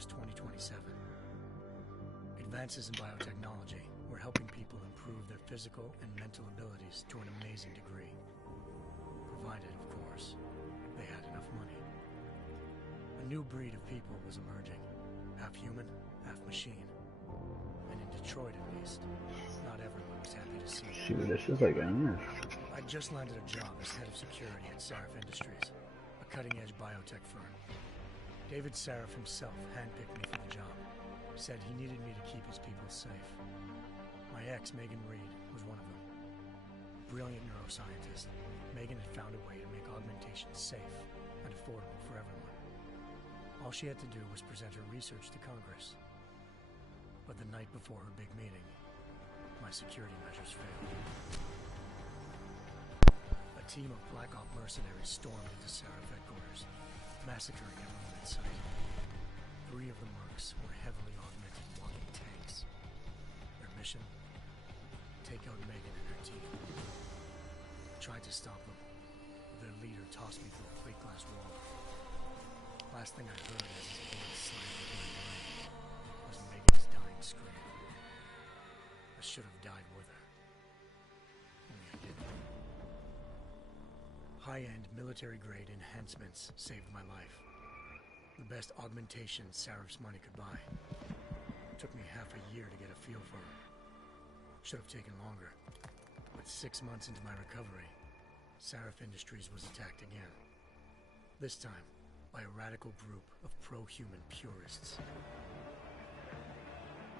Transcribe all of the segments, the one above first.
was 2027. Advances in biotechnology were helping people improve their physical and mental abilities to an amazing degree. Provided, of course, they had enough money. A new breed of people was emerging, half human, half machine. And in Detroit, at least, not everyone was happy to see it. Shoot, this is like endless. I'd just landed a job as head of security at Sarif Industries, a cutting-edge biotech firm. David Sarif himself handpicked me for the job, said he needed me to keep his people safe. My ex, Megan Reed, was one of them. Brilliant neuroscientist, Megan had found a way to make augmentation safe and affordable for everyone. All she had to do was present her research to Congress. But the night before her big meeting, my security measures failed. A team of Black Op mercenaries stormed into Sarif headquarters, massacring everyone in sight. 3 of the mercs were heavily augmented walking tanks. Their mission? Take out Megan and her team. I tried to stop them, but their leader tossed me through a plate glass wall. Last thing I heard as his bullet slammed into my brain was Megan's dying scream. I should have died with her. Only I didn't. High-end military-grade enhancements saved my life. The best augmentation Sarif's money could buy. Took me half a year to get a feel for her. Should have taken longer. But 6 months into my recovery, Sarif Industries was attacked again. This time, by a radical group of pro-human purists.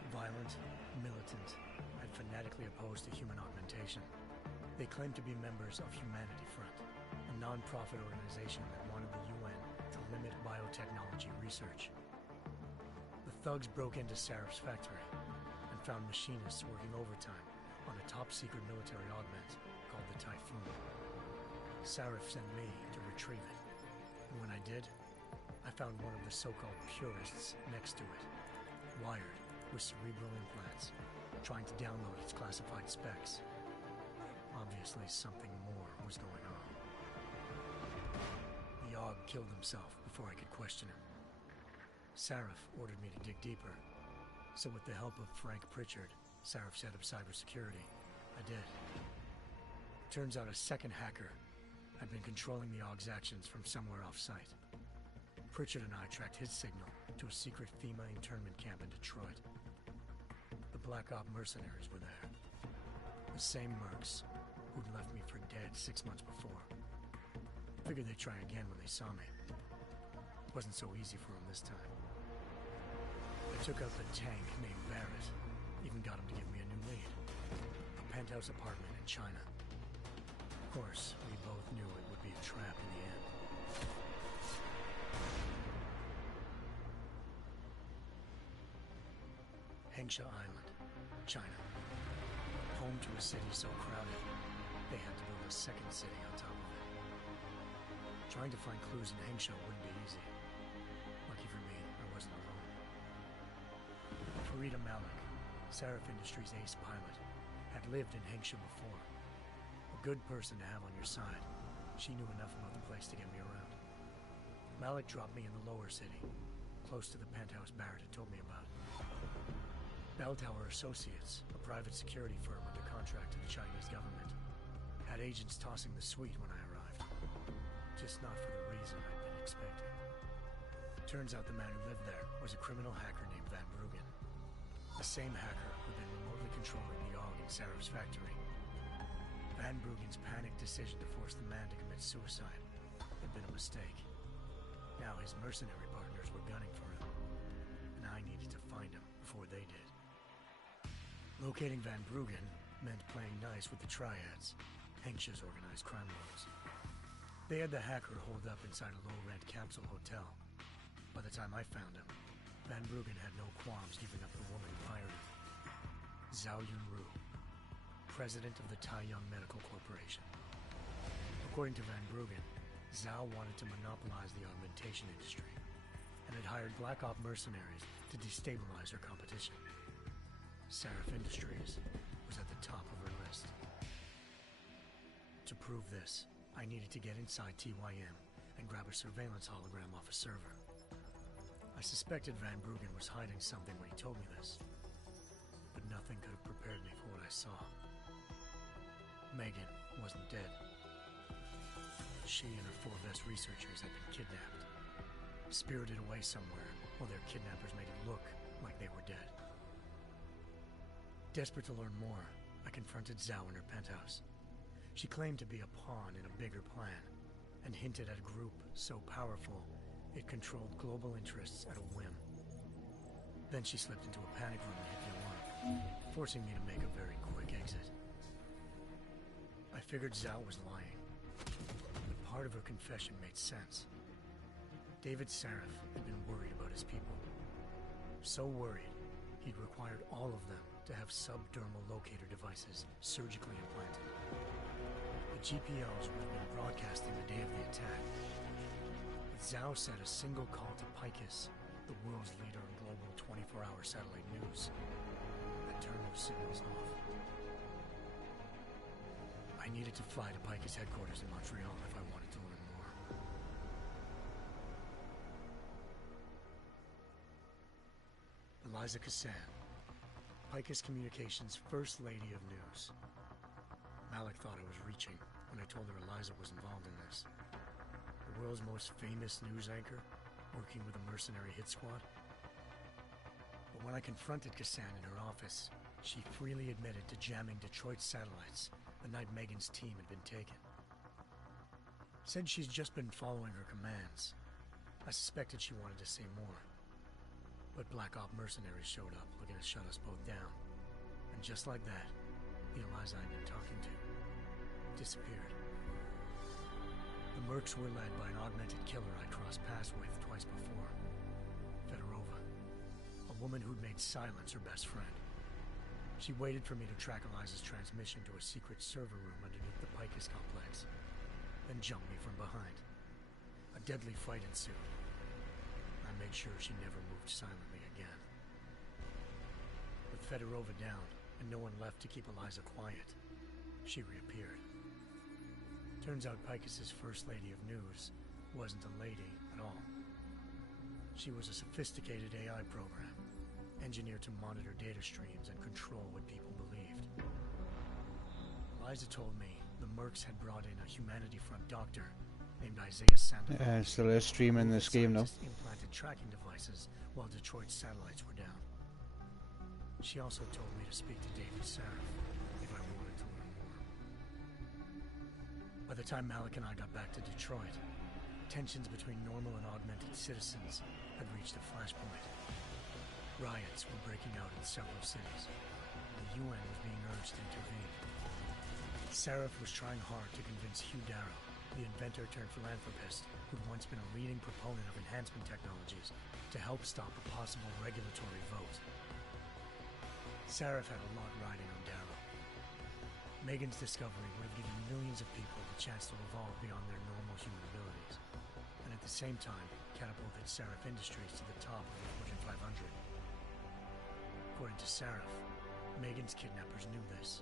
Violent, militant, and fanatically opposed to human augmentation. They claimed to be members of Humanity Front, a non-profit organization that wanted the UN to limit biotechnology research. The thugs broke into Sarif's factory and found machinists working overtime on a top-secret military augment called the Typhoon. Sarif sent me to retrieve it, and when I did, I found one of the so-called purists next to it, wired with cerebral implants, trying to download its classified specs. Obviously, something more was going on. The AUG killed himself before I could question him. Sarif ordered me to dig deeper, so with the help of Frank Pritchard, Sarif's head of cybersecurity, I did. Turns out a second hacker had been controlling the AUG's actions from somewhere off-site. Pritchard and I tracked his signal to a secret FEMA internment camp in Detroit. The Black Op mercenaries were there. The same mercs who'd left me for dead 6 months before. Figured they'd try again when they saw me. Wasn't so easy for them this time. I took out the tank named Barrett. Even got him to give me a new lead. A penthouse apartment in China. Of course, we both knew it would be a trap in the end. Hengsha Island, China. Home to a city so crowded, they had to build a second city on top of it. Trying to find clues in Hengsha wouldn't be easy. Lucky for me, I wasn't alone. Farida Malik, Sarif Industries' ace pilot, had lived in Hengsha before. A good person to have on your side. She knew enough about the place to get me around. Malik dropped me in the lower city, close to the penthouse Barrett had told me about. Bell Tower Associates, a private security firm under contract to the Chinese government, had agents tossing the suite when I arrived. Just not for the reason I'd been expecting. Turns out the man who lived there was a criminal hacker named Van Bruggen. The same hacker who'd been remotely controlling the AUG in Sarif's factory. Van Bruggen's panicked decision to force the man to commit suicide had been a mistake. Now his mercenary partners were gunning for him, and I needed to find him before they did. Locating Van Bruggen meant playing nice with the Triads, Hengsha's organized crime lords. They had the hacker holed up inside a low-rent capsule hotel. By the time I found him, Van Bruggen had no qualms giving up the woman who hired him. Zhao Yunru, president of the Taiyang Medical Corporation. According to Van Bruggen, Zhao wanted to monopolize the augmentation industry and had hired Black Op mercenaries to destabilize her competition. Sarif Industries was at the top of her list. To prove this, I needed to get inside TYM and grab a surveillance hologram off a server. I suspected Van Bruggen was hiding something when he told me this, but nothing could have prepared me for what I saw. Megan wasn't dead. She and her 4 best researchers had been kidnapped, spirited away somewhere while their kidnappers made it look like they were dead. Desperate to learn more, I confronted Zhao in her penthouse. She claimed to be a pawn in a bigger plan, and hinted at a group so powerful it controlled global interests at a whim. Then she slipped into a panic room and hit the alarm, forcing me to make a very quick exit. I figured Zhao was lying, but part of her confession made sense. David Sarif had been worried about his people. So worried, he'd required all of them to have subdermal locator devices surgically implanted. The GPLs would have been broadcasting the day of the attack. But Zhao said a single call to Picus, the world's leader in global 24-hour satellite news, had turned those signals off. I needed to fly to Picus headquarters in Montreal if I wanted to learn more. Eliza Cassan, Picus Communications' First Lady of News. Malik thought I was reaching when I told her Eliza was involved in this. The world's most famous news anchor, working with a mercenary hit squad. But when I confronted Cassan in her office, she freely admitted to jamming Detroit's satellites the night Megan's team had been taken. Said she's just been following her commands. I suspected she wanted to say more. But Black Op mercenaries showed up, looking to shut us both down. And just like that, the Eliza I'd been talking to disappeared. The mercs were led by an augmented killer I crossed paths with twice before, Fedorova, a woman who'd made silence her best friend. She waited for me to track Eliza's transmission to a secret server room underneath the Picus complex, then jumped me from behind. A deadly fight ensued. I made sure she never moved silently again. With Fedorova down, and no one left to keep Eliza quiet, she reappeared. Turns out Picus's First Lady of News wasn't a lady at all. She was a sophisticated AI program, engineered to monitor data streams and control what people believed. Eliza told me the mercs had brought in a Humanity Front doctor named Isaiah Sandoval. Yeah, still is streaming this game now. Implanted tracking devices while Detroit's satellites were down. She also told me to speak to David Sarif if I wanted to learn more. By the time Malik and I got back to Detroit, tensions between normal and augmented citizens had reached a flashpoint. Riots were breaking out in several cities. The UN was being urged to intervene. Sarif was trying hard to convince Hugh Darrow, the inventor-turned-philanthropist who'd once been a leading proponent of enhancement technologies, to help stop a possible regulatory vote. Sarif had a lot riding on Darrow. Megan's discovery would have given millions of people the chance to evolve beyond their normal human abilities, and at the same time catapulted Sarif Industries to the top of the Fortune 500. According to Sarif, Megan's kidnappers knew this,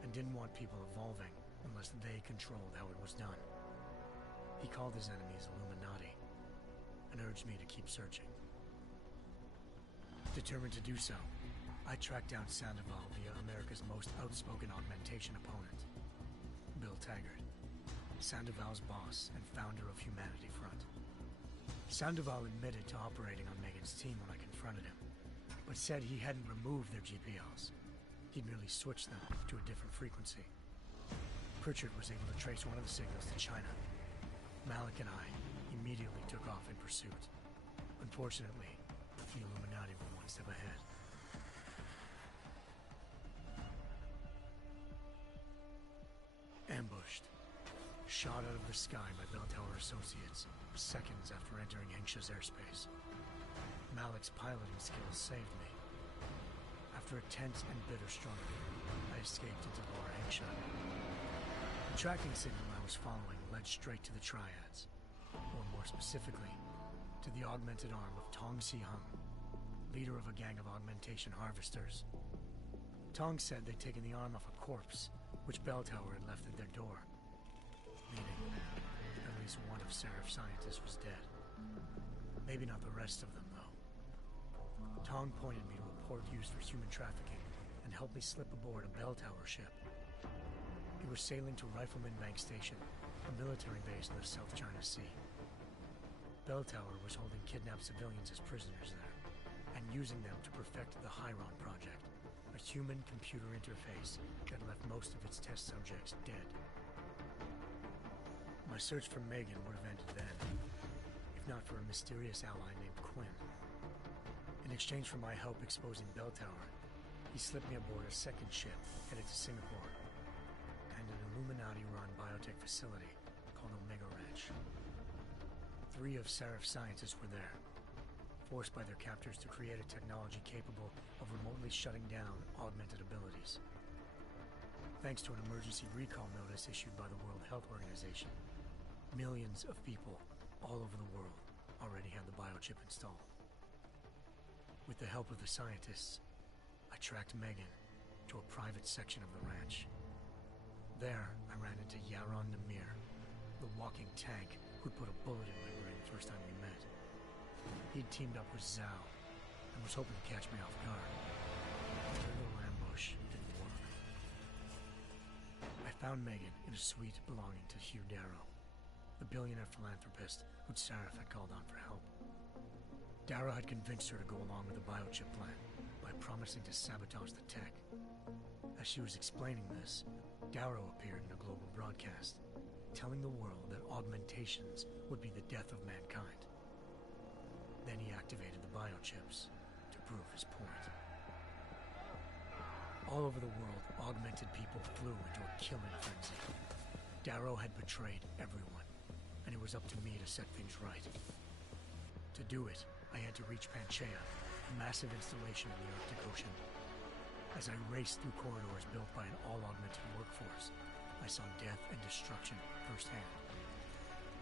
and didn't want people evolving unless they controlled how it was done. He called his enemies Illuminati, and urged me to keep searching. Determined to do so, I tracked down Sandoval via America's most outspoken augmentation opponent, Bill Taggart, Sandoval's boss and founder of Humanity Front. Sandoval admitted to operating on Megan's team when I confronted him, but said he hadn't removed their GPLs. He'd merely switched them to a different frequency. Pritchard was able to trace one of the signals to China. Malik and I immediately took off in pursuit. Unfortunately, the Illuminati were one step ahead. Ambushed. Shot out of the sky by Bell Tower Associates seconds after entering Hengsha's airspace. Malik's piloting skills saved me. After a tense and bitter struggle, I escaped into Lower Hengsha. The tracking signal I was following led straight to the Triads, or more specifically, to the augmented arm of Tong Si-hung, leader of a gang of augmentation harvesters. Tong said they'd taken the arm off a corpse, which Bell Tower had left at their door, meaning at least one of Sarif's scientists was dead. Maybe not the rest of them, though. Tong pointed me to a port used for human trafficking and helped me slip aboard a bell tower ship. It was sailing to Rifleman Bank Station, a military base in the South China Sea. Bell Tower was holding kidnapped civilians as prisoners there, and using them to perfect the Hyron Project, a human-computer interface that left most of its test subjects dead. My search for Megan would have ended then, if not for a mysterious ally named Quinn. In exchange for my help exposing Bell Tower, he slipped me aboard a second ship headed to Singapore, and an Illuminati-run biotech facility called Omega Ranch. 3 of Seraph's scientists were there, forced by their captors to create a technology capable of remotely shutting down augmented abilities. Thanks to an emergency recall notice issued by the World Health Organization, millions of people all over the world already had the biochip installed. With the help of the scientists, I tracked Megan to a private section of the ranch. There, I ran into Yaron Namir, the walking tank who'd put a bullet in my brain the first time we met. He'd teamed up with Zhao and was hoping to catch me off guard. Their little ambush didn't work. I found Megan in a suite belonging to Hugh Darrow, the billionaire philanthropist who'd Seraph had called on for help. Darrow had convinced her to go along with the biochip plan by promising to sabotage the tech. As she was explaining this, Darrow appeared in a global broadcast, telling the world that augmentations would be the death of mankind. Then he activated the biochips to prove his point. All over the world, augmented people flew into a killing frenzy. Darrow had betrayed everyone, and it was up to me to set things right. To do it, I had to reach Panchaea, a massive installation in the Arctic Ocean. As I raced through corridors built by an all-augmented workforce, I saw death and destruction firsthand.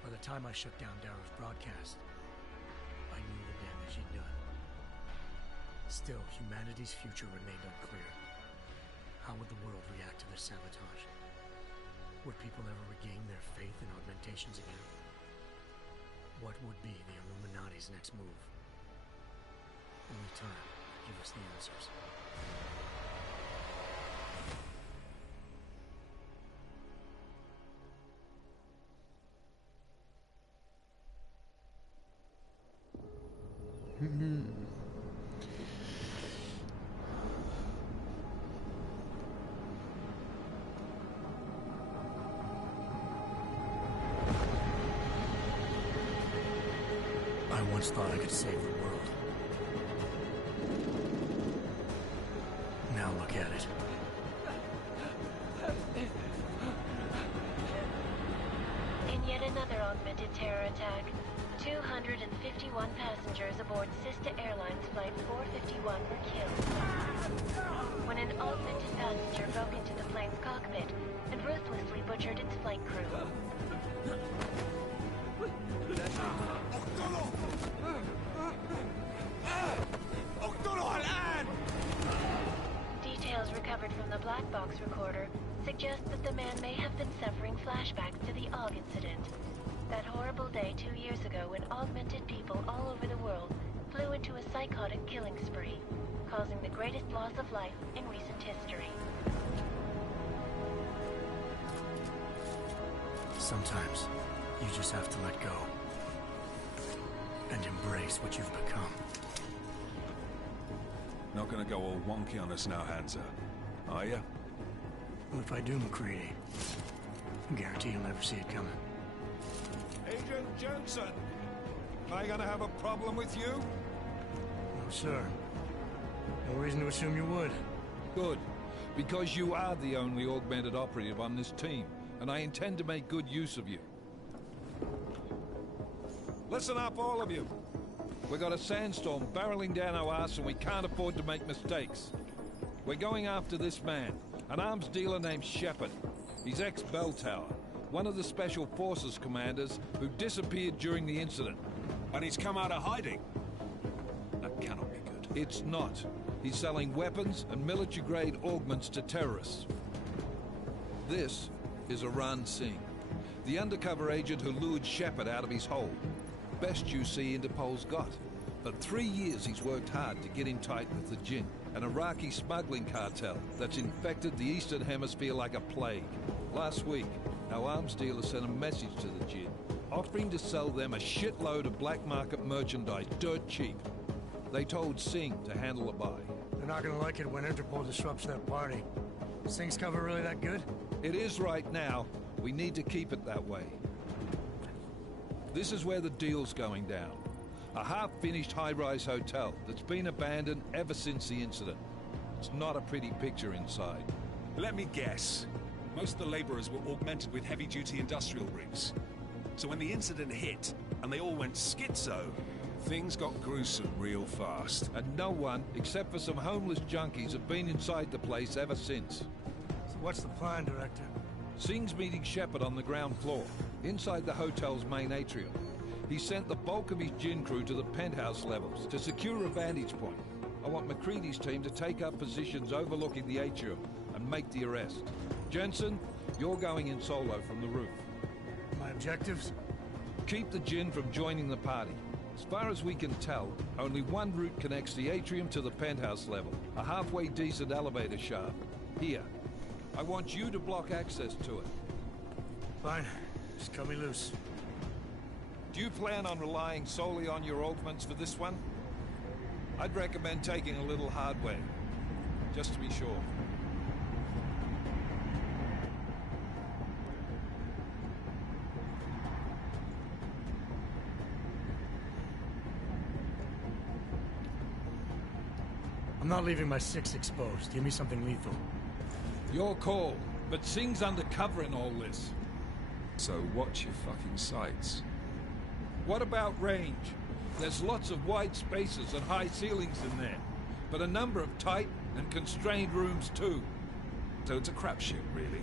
By the time I shut down Darrow's broadcast, I knew the damage he'd done. Still, humanity's future remained unclear. How would the world react to this sabotage? Would people ever regain their faith in augmentations again? What would be the Illuminati's next move? Only time could give us the answers. I once thought I could save the world. Now look at it. In yet another augmented terror attack, 251 passengers aboard Sister Airlines Flight 451 were killed when an augmented passenger broke into the plane's cockpit and ruthlessly butchered its flight crew. Details recovered from the black box recorder suggest that the man may have been suffering flashbacks to the AUG incident. That horrible day 2 years ago when augmented people all over the world flew into a psychotic killing spree, causing the greatest loss of life in recent history. Sometimes, you just have to let go. And embrace what you've become. Not gonna go all wonky on us now, Hansa, are ya? Well, if I do, McCready, I guarantee you'll never see it coming. Agent Jensen! Am I gonna have a problem with you? No, sir. No reason to assume you would. Good. Because you are the only augmented operative on this team, and I intend to make good use of you. Listen up, all of you. We got a sandstorm barreling down our ass and we can't afford to make mistakes. We're going after this man, an arms dealer named Shepard. He's ex-Bell Tower, one of the Special Forces commanders who disappeared during the incident. And he's come out of hiding. That cannot be good. It's not. He's selling weapons and military-grade augments to terrorists. This is Aran Singh, the undercover agent who lured Shepard out of his hole. best UC Interpol's got. For 3 years he's worked hard to get in tight with the Jinn, an Iraqi smuggling cartel that's infected the Eastern Hemisphere like a plague. Last week, our arms dealer sent a message to the Jinn, offering to sell them a shitload of black market merchandise dirt cheap. They told Singh to handle the buy. They're not gonna like it when Interpol disrupts their party. Singh's cover really that good? It is right now. We need to keep it that way. This is where the deal's going down. A half-finished high-rise hotel that's been abandoned ever since the incident. It's not a pretty picture inside. Let me guess. Most of the laborers were augmented with heavy-duty industrial rigs. So when the incident hit, and they all went schizo, things got gruesome real fast. And no one, except for some homeless junkies, have been inside the place ever since. So what's the plan, Director? Singh's meeting Shepard on the ground floor, inside the hotel's main atrium. He sent the bulk of his Jinn crew to the penthouse levels to secure a vantage point. I want McCready's team to take up positions overlooking the atrium and make the arrest. Jensen, you're going in solo from the roof. My objectives? Keep the Jinn from joining the party. As far as we can tell, only one route connects the atrium to the penthouse level, a halfway decent elevator shaft. Here. I want you to block access to it. Fine. Just cut me loose. Do you plan on relying solely on your augments for this one? I'd recommend taking a little hardware, just to be sure. I'm not leaving my 6 exposed. Give me something lethal. Your call, but Singh's undercover in all this. So watch your fucking sights. What about range? There's lots of wide spaces and high ceilings in there, but a number of tight and constrained rooms too. So it's a crapshoot, really.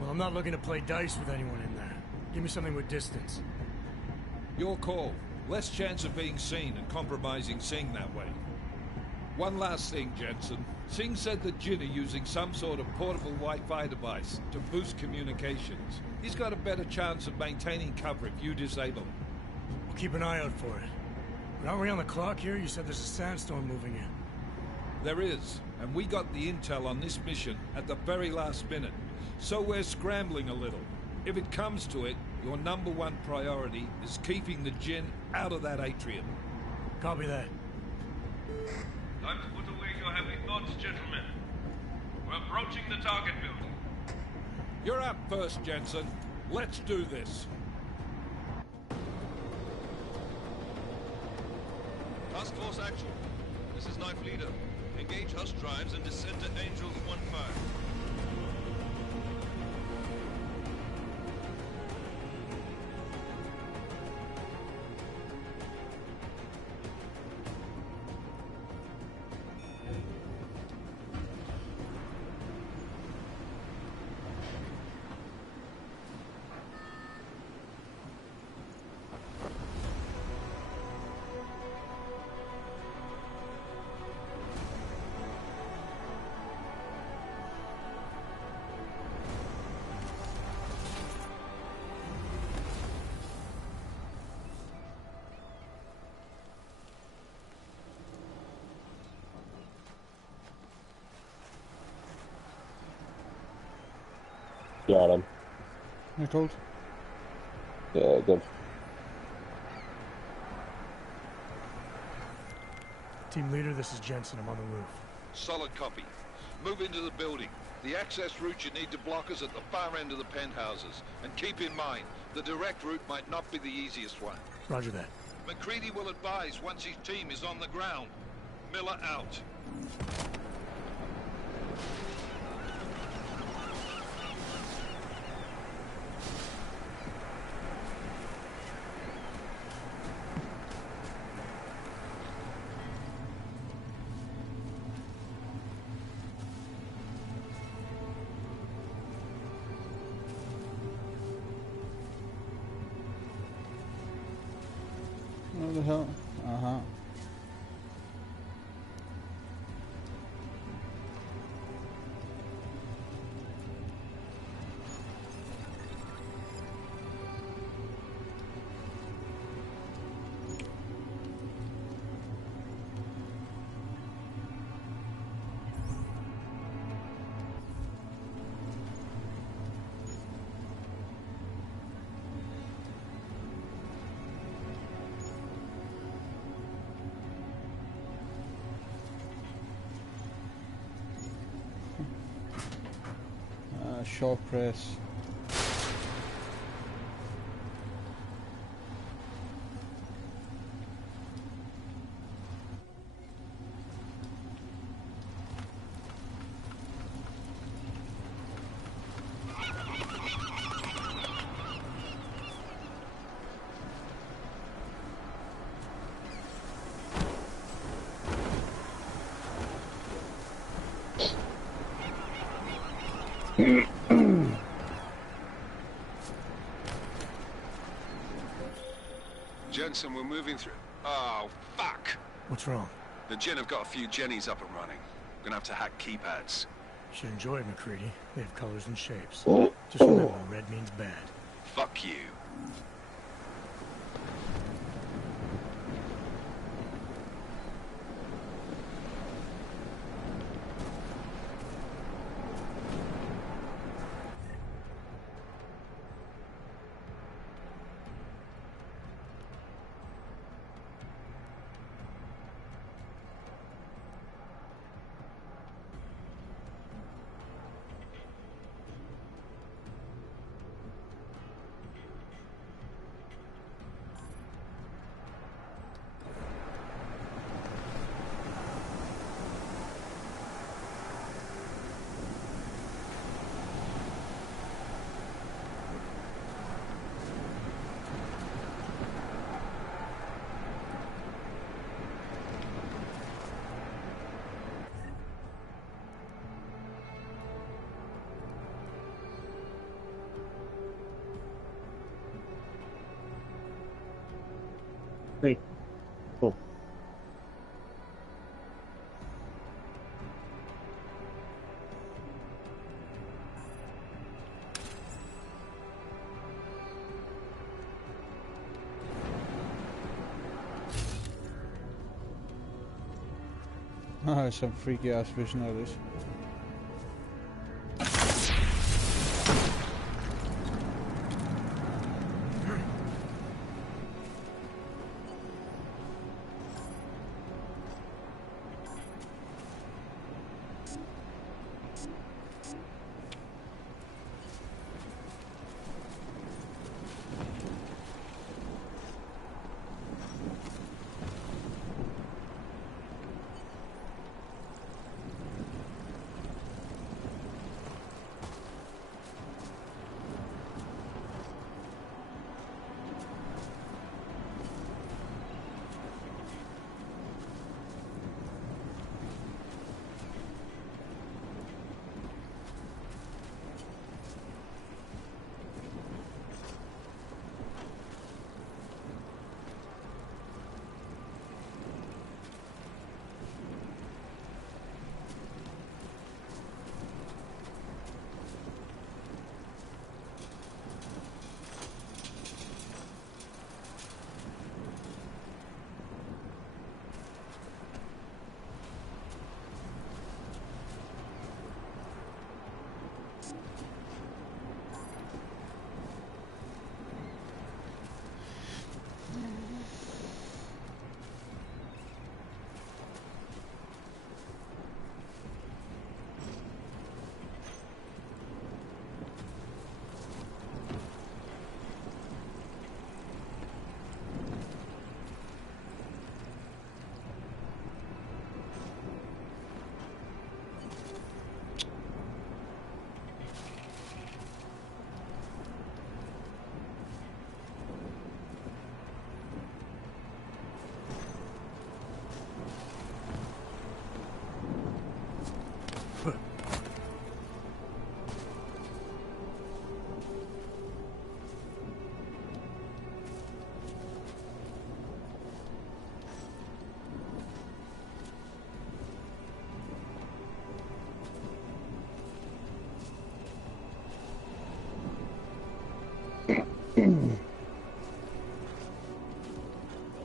Well, I'm not looking to play dice with anyone in there. Give me something with distance. Your call. Less chance of being seen and compromising Singh that way. One last thing, Jensen. Singh said the Jinn are using some sort of portable Wi-Fi device to boost communications. He's got a better chance of maintaining cover if you disable him. We'll keep an eye out for it. But aren't we on the clock here? You said there's a sandstorm moving in. There is, and we got the intel on this mission at the very last minute. So we're scrambling a little. If it comes to it, your #1 priority is keeping the Jinn out of that atrium. Copy that. Time to put away your heavy thoughts, gentlemen. We're approaching the target building. You're up first, Jensen. Let's do this. Task Force action. This is Knife Leader. Engage Hush drives and descend to Angels 1-5. Got him. I told. Yeah, good. Team leader, this is Jensen. I'm on the roof. Solid copy. Move into the building. The access route you need to block is at the far end of the penthouses. And keep in mind, the direct route might not be the easiest one. Roger that. McCready will advise once his team is on the ground. Miller out. What the hell? Uh-huh. short press. Jensen, we're moving through. Oh, fuck! What's wrong? The Gen have got a few Jennies up and running. Gonna have to hack keypads. You should enjoy it, McCready. They have colors and shapes. Just remember, red means bad. Fuck you. Hey. Cool. Ah, some freaky ass vision of this.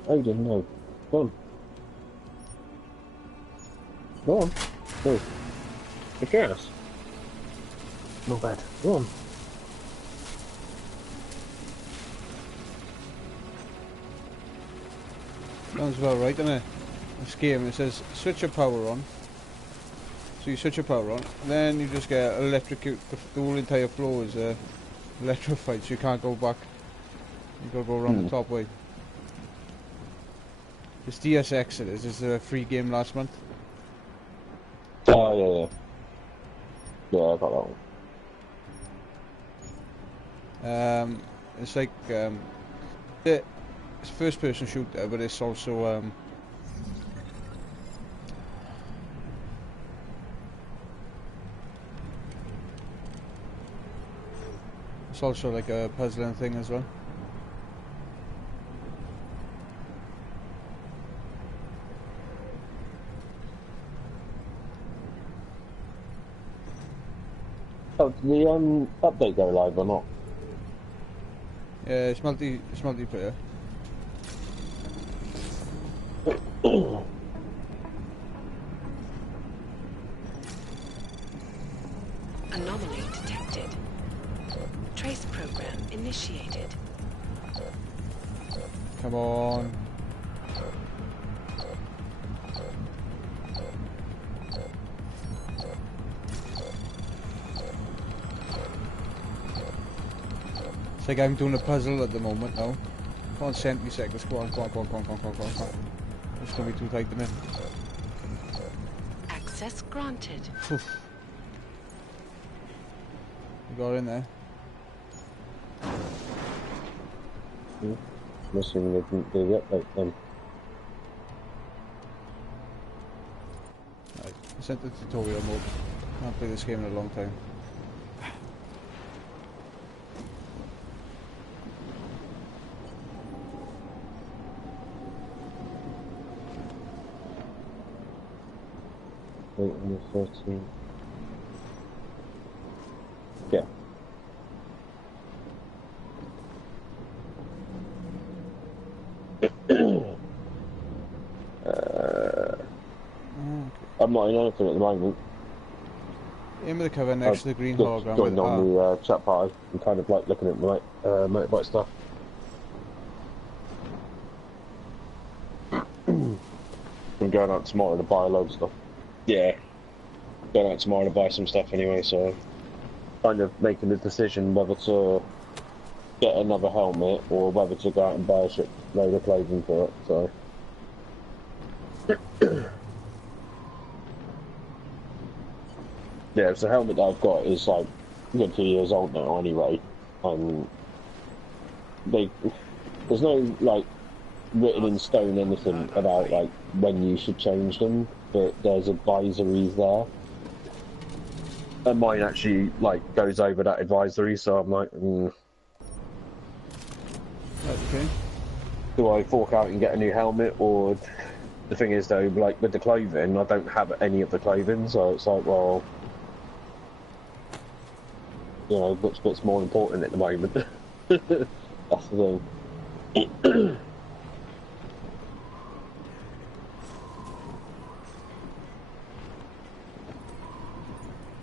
I didn't know. Go on. Go on. Go. The gas. Not bad. Go on. Sounds about right, doesn't it? This game, it says switch your power on. So you switch your power on, then you just get electrocute. The whole entire floor is electrified, so you can't go back. You gotta go around the top way. It's Deus Ex. It is. It's a free game last month. Oh yeah, yeah. Yeah, I got that one. It's like it's first person shooter, but it's also it's also like a puzzling thing as well. Oh, did the update go live or not? Yeah, it's multiplayer. Anomaly detected. Trace program initiated. Come on. It's like I'm doing a puzzle at the moment now. Come on, centiseconds. Come on. It's gonna be too tight to me. Access granted. You got in there. Missing they didn't do the update then. Right, I sent the tutorial mode. Can't play this game in a long time. Wait on the 13th. Yeah. I'm not in anything at the moment. Aim of the cover next to the green hologram. Joined on the chat party. I'm kind of like looking at my motorbike stuff. I'm going out tomorrow to buy a load of stuff. Yeah. Going out tomorrow to buy some stuff anyway, so kind of making the decision whether to get another helmet or whether to go out and buy a shit load of clothing for it, so. Yeah, so the helmet that I've got is like a good 2 years old now anyway. There's no like written in stone anything about like when you should change them, but there's advisories there. And mine actually like goes over that advisory, so I'm like, Okay. do I fork out and get a new helmet, or the thing is though, like with the clothing, I don't have any of the clothing, so it's like, well, you know, which bit's more important at the moment? That's the thing.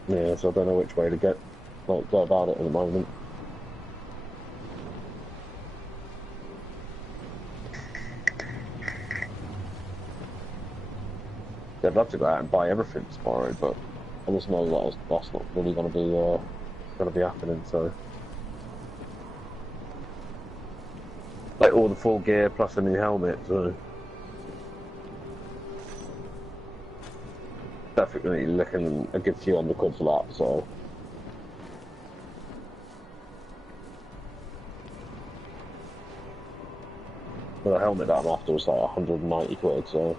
Yeah, so I don't know which way to go about it at the moment. I'd love to go out and buy everything tomorrow, but I just know that that's not really going to be happening. So, like all the full gear plus a new helmet. So, definitely looking a good few £100 for that. So, but the helmet that I'm after was like £190. So.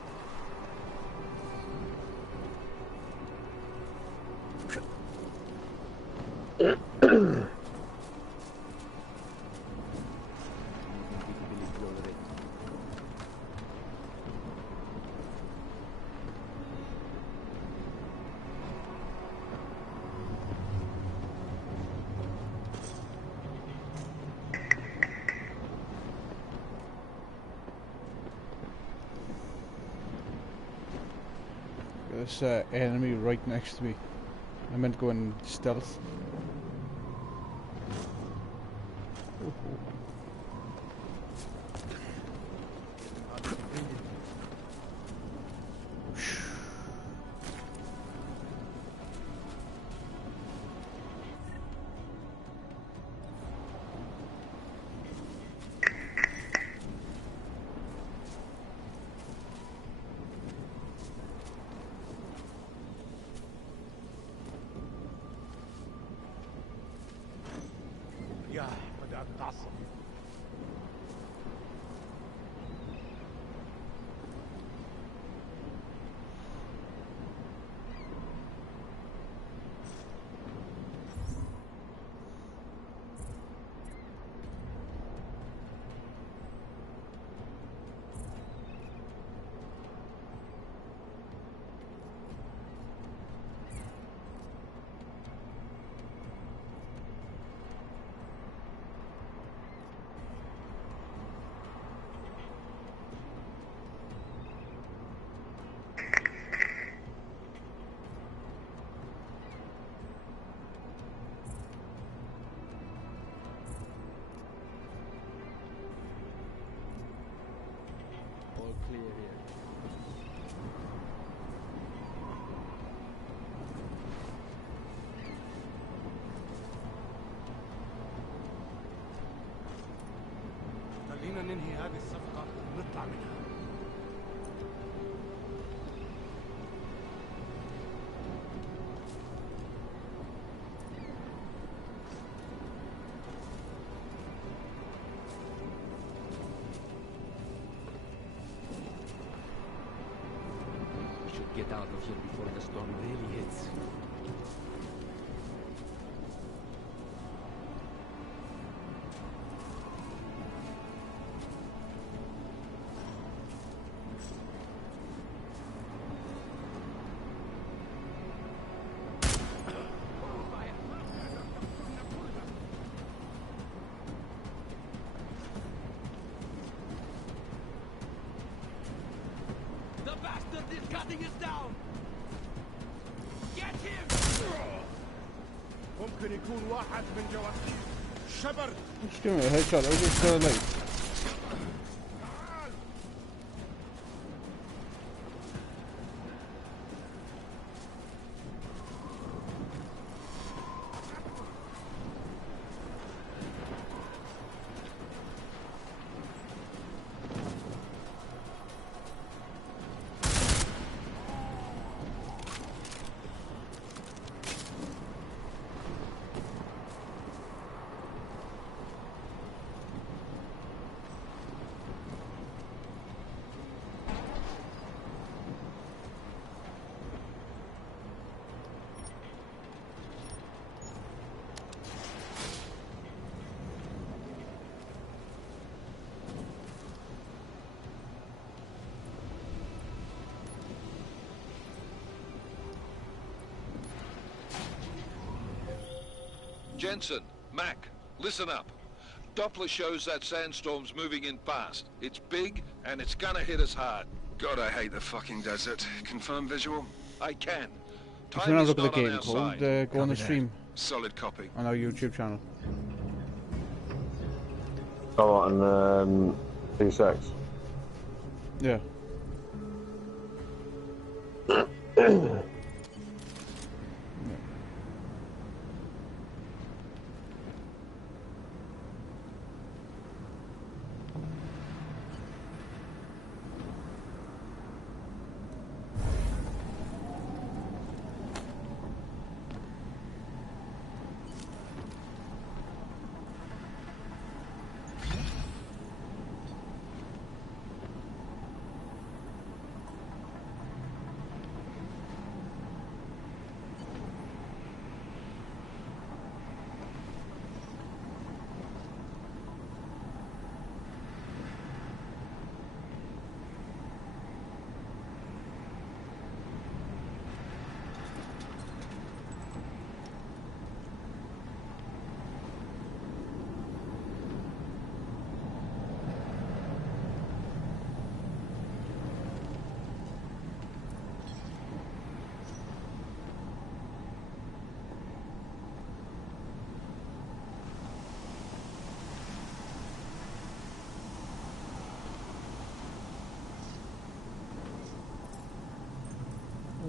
There's an enemy right next to me. I meant to go in stealth. قاعد تتعصب. All clear here. خلينا ننهي هذه الصفقة ونطلع منها. We should get out of here before the storm really hits. The bastard is cutting us down. Get him. ممكن يكون واحد من جواسيس شبر. Just give me a headshot. I was just like. Jensen, Mac, listen up. Doppler shows that sandstorm's moving in fast. It's big, and it's gonna hit us hard. God, I hate the fucking desert. Confirm visual? I can. If you Time want is to look at not the on game our code, side. go on the Copy that. stream Solid copy. on our YouTube channel. Oh, and Deus Ex. Yeah.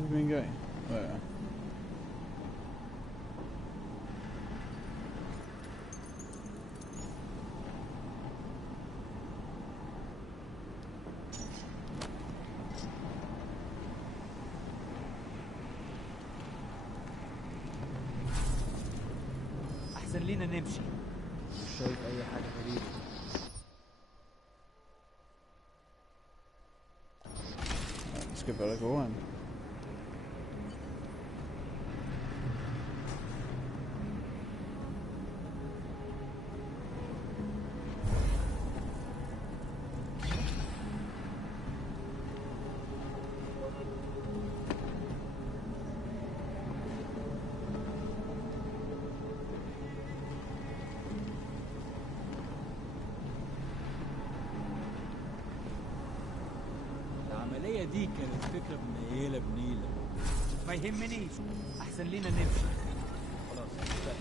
Where's he been going? There. أحسن لينا نمشي. شايف أي حاجة غريبة. Let's give it a go on. العملية دي كانت فكرة منيلة بنيلة. ما يهمنيش، أحسن لينا نمشي. خلاص كفاية.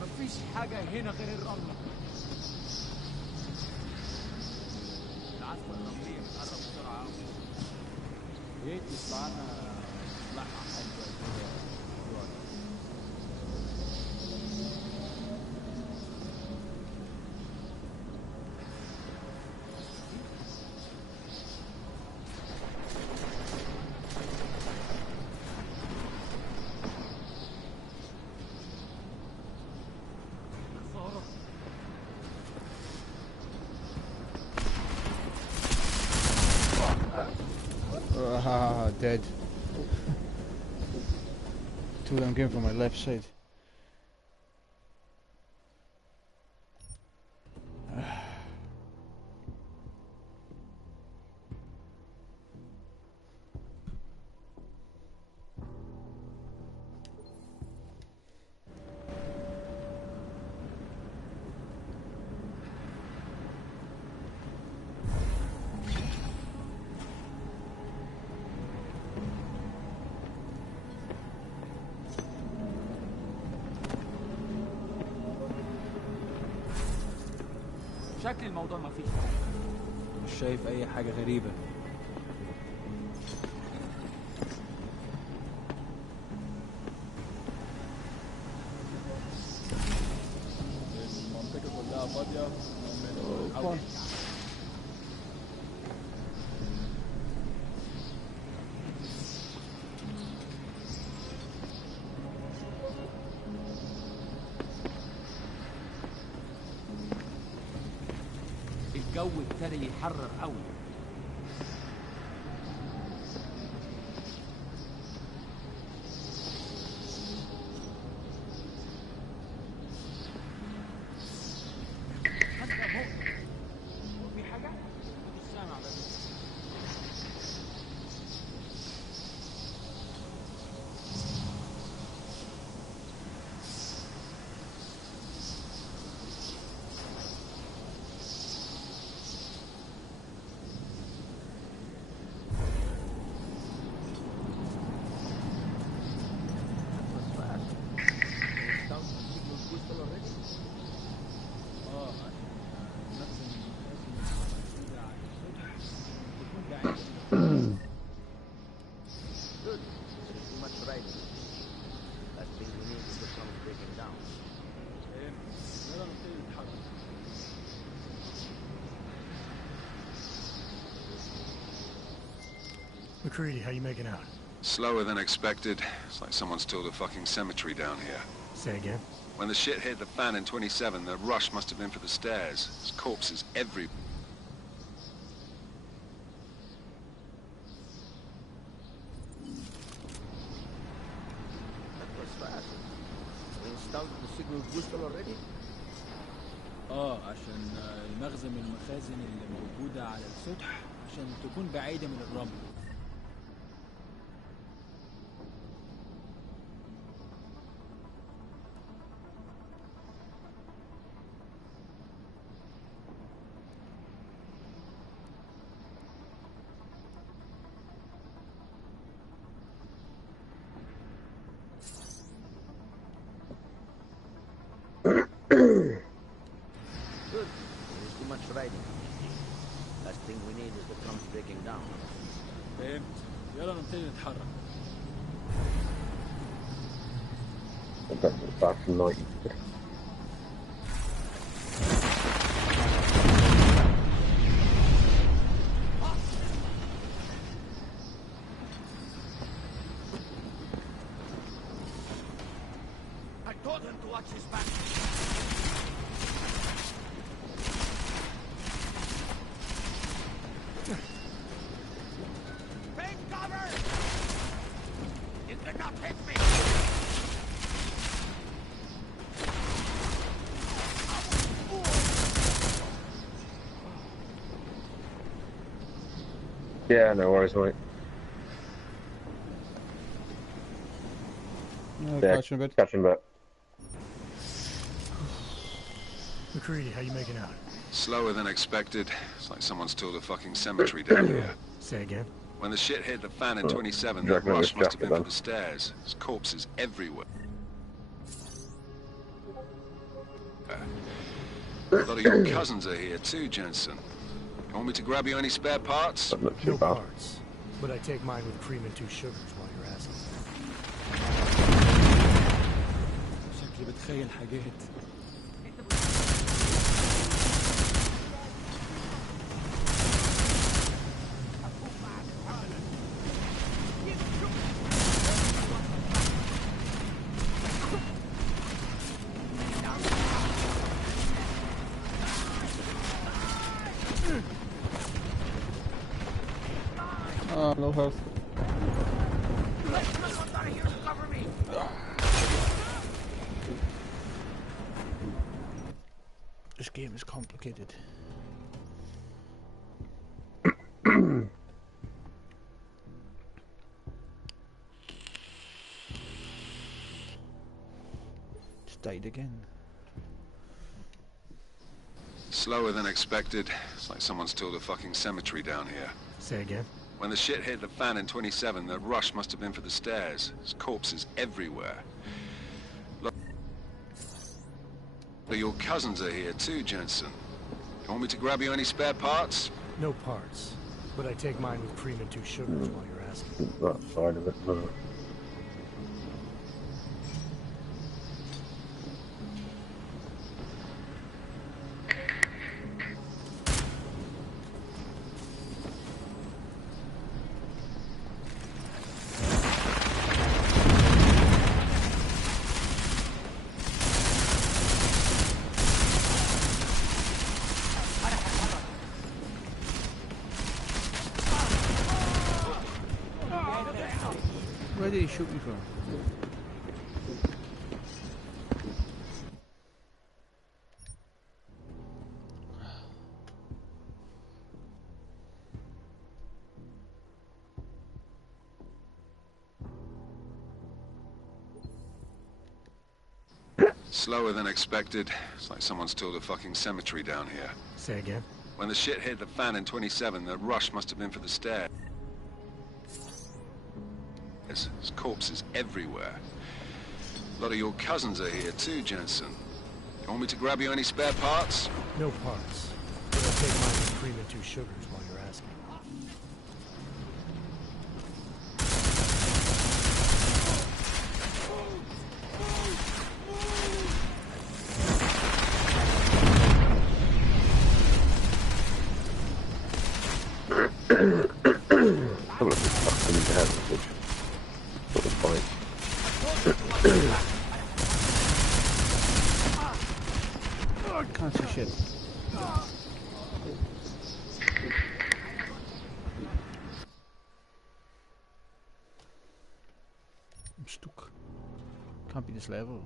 مفيش حاجة هنا غير الرملة. العزبة الرملية بتقرب بسرعة أوي. ايه تطلعنا لحمة حلوة كده. Dead. Two of them came from my left side. شكل الموضوع ما فيش حاجة. مش شايف أي حاجة غريبة. المنطقة كلها فاضية. الجو ابتدى يحرر قوي. في حاجة؟ مش سامع بس. McCready, how you making out? Slower than expected. It's like someone's tilled a fucking cemetery down here. Say again? When the shit hit the fan in 27, the rush must have been for the stairs. There's corpses everywhere. That was fast. We installed the signal booster already? عشان المخزن من المخازن اللي موجودة على السطح عشان تكون بعيدة من الرمل. Good. There's too much riding. Last thing we need is the drums breaking down. فهمت. يلا نبتدي نتحرك. I got back from 90. told him to watch his back. Take cover! You did not hit me! Yeah, no worries, mate. Catch him a bit. Catch him a bit. McCready, how you making out? Slower than expected. It's like someone's tilled a fucking cemetery down here. Say again? When the shit hit the fan in 27, the Dragging out rush his must have been jacket, for the stairs. There's corpses everywhere. A lot of your cousins are here too, Jensen. You want me to grab you any spare parts? Not too No bad. parts. But I take mine with cream and 2 sugars while you're asking. شكلي بتخيل حاجات. No health. This game is complicated. Just died again. Slower than expected. It's like someone's tilled a fucking cemetery down here. Say again? When the shit hit the fan in 27, the rush must have been for the stairs. There's corpses everywhere. Look, your cousins are here too, Jensen. You want me to grab you any spare parts? No parts. But I take mine with cream and 2 sugars while you're asking. That side of it, no. Where did he shoot me from? Slower than expected. It's like someone's tilled a fucking cemetery down here. Say again? When the shit hit the fan in 27, the rush must have been for the stairs. There's corpses everywhere. A lot of your cousins are here too, Jensen. You want me to grab you any spare parts? No parts. But I take mine with cream and 2 sugars while you're asking. Couple of big fucks in the head, which sort of fine. I can't see shit. I'm stuck. Can't be this level.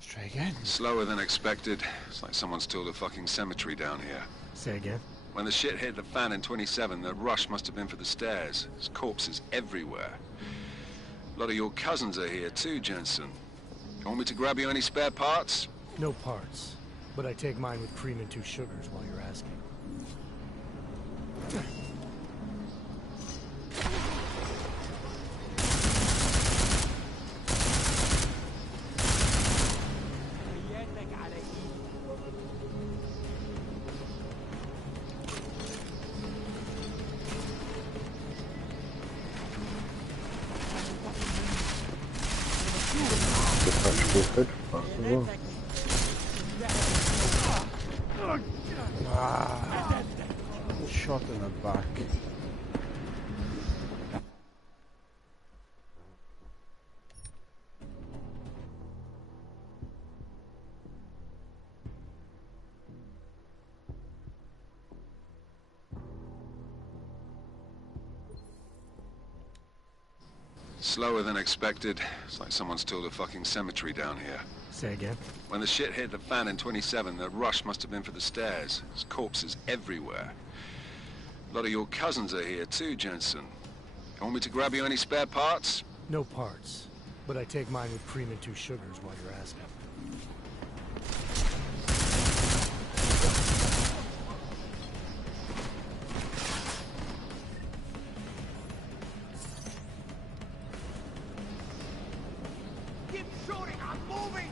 Try again. Slower than expected. It's like someone's tilled a fucking cemetery down here. Say again? When the shit hit the fan in 27, the rush must have been for the stairs. There's corpses everywhere. A lot of your cousins are here too, Jensen. You want me to grab you any spare parts? No parts. But I take mine with cream and 2 sugars while you're asking. is good. As well. Ah, shot in the back. Slower than expected. It's like someone's tilled a fucking cemetery down here. Say again? When the shit hit the fan in 27, the rush must have been for the stairs. There's corpses everywhere. A lot of your cousins are here too, Jensen. You want me to grab you any spare parts? No parts. But I take mine with cream and 2 sugars while you're asking. Keep shooting! I'm moving!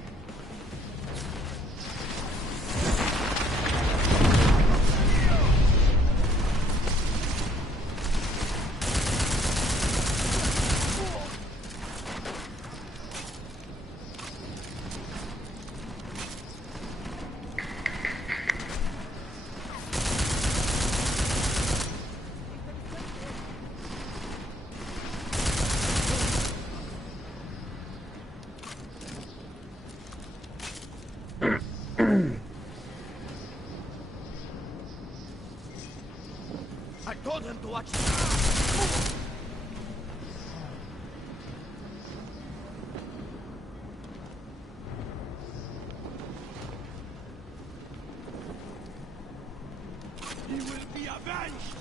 I told him to watch. He will be avenged.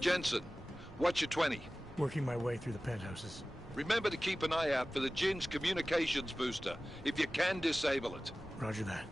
Jensen, what's your 20? Working my way through the penthouses. Remember to keep an eye out for the Jin's communications booster. If you can, disable it. Roger that.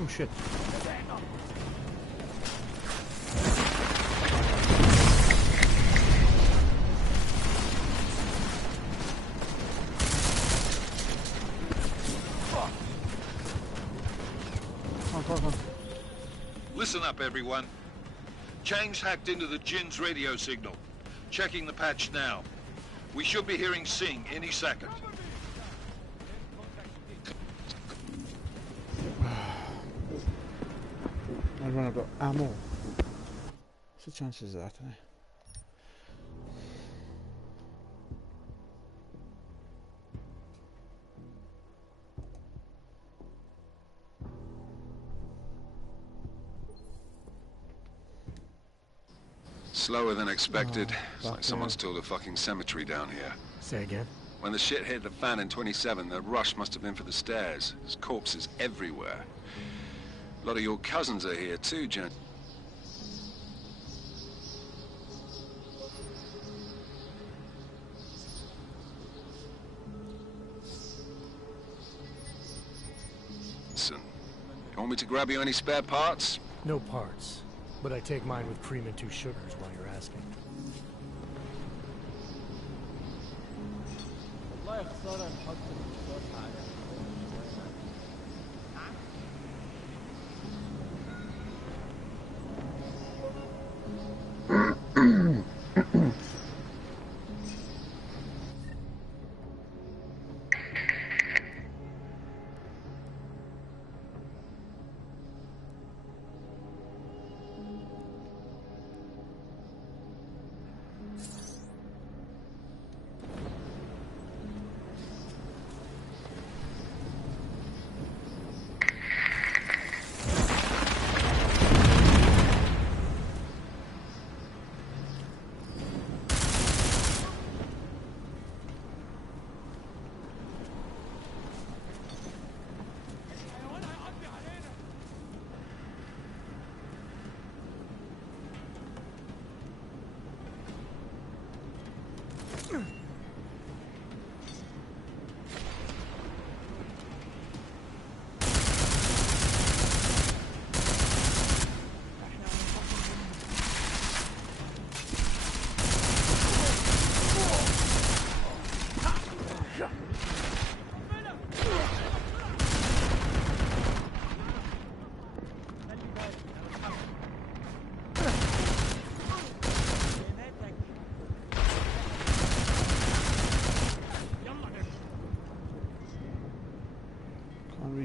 Oh shit. Come on. Listen up, everyone. Chang's hacked into the Jin's radio signal. Checking the patch now. We should be hearing Singh any second. I've run out of ammo. What's the chances of that, eh? Slower than expected. It's like fuck someone's yeah. tilled a fucking cemetery down here. Say again? When the shit hit the fan in 27, the rush must have been for the stairs. There's corpses everywhere. A lot of your cousins are here too, Jen. You want me to grab you any spare parts? No parts. But I take mine with cream and 2 sugars while you're asking. والله خسارة نحط المواصلات على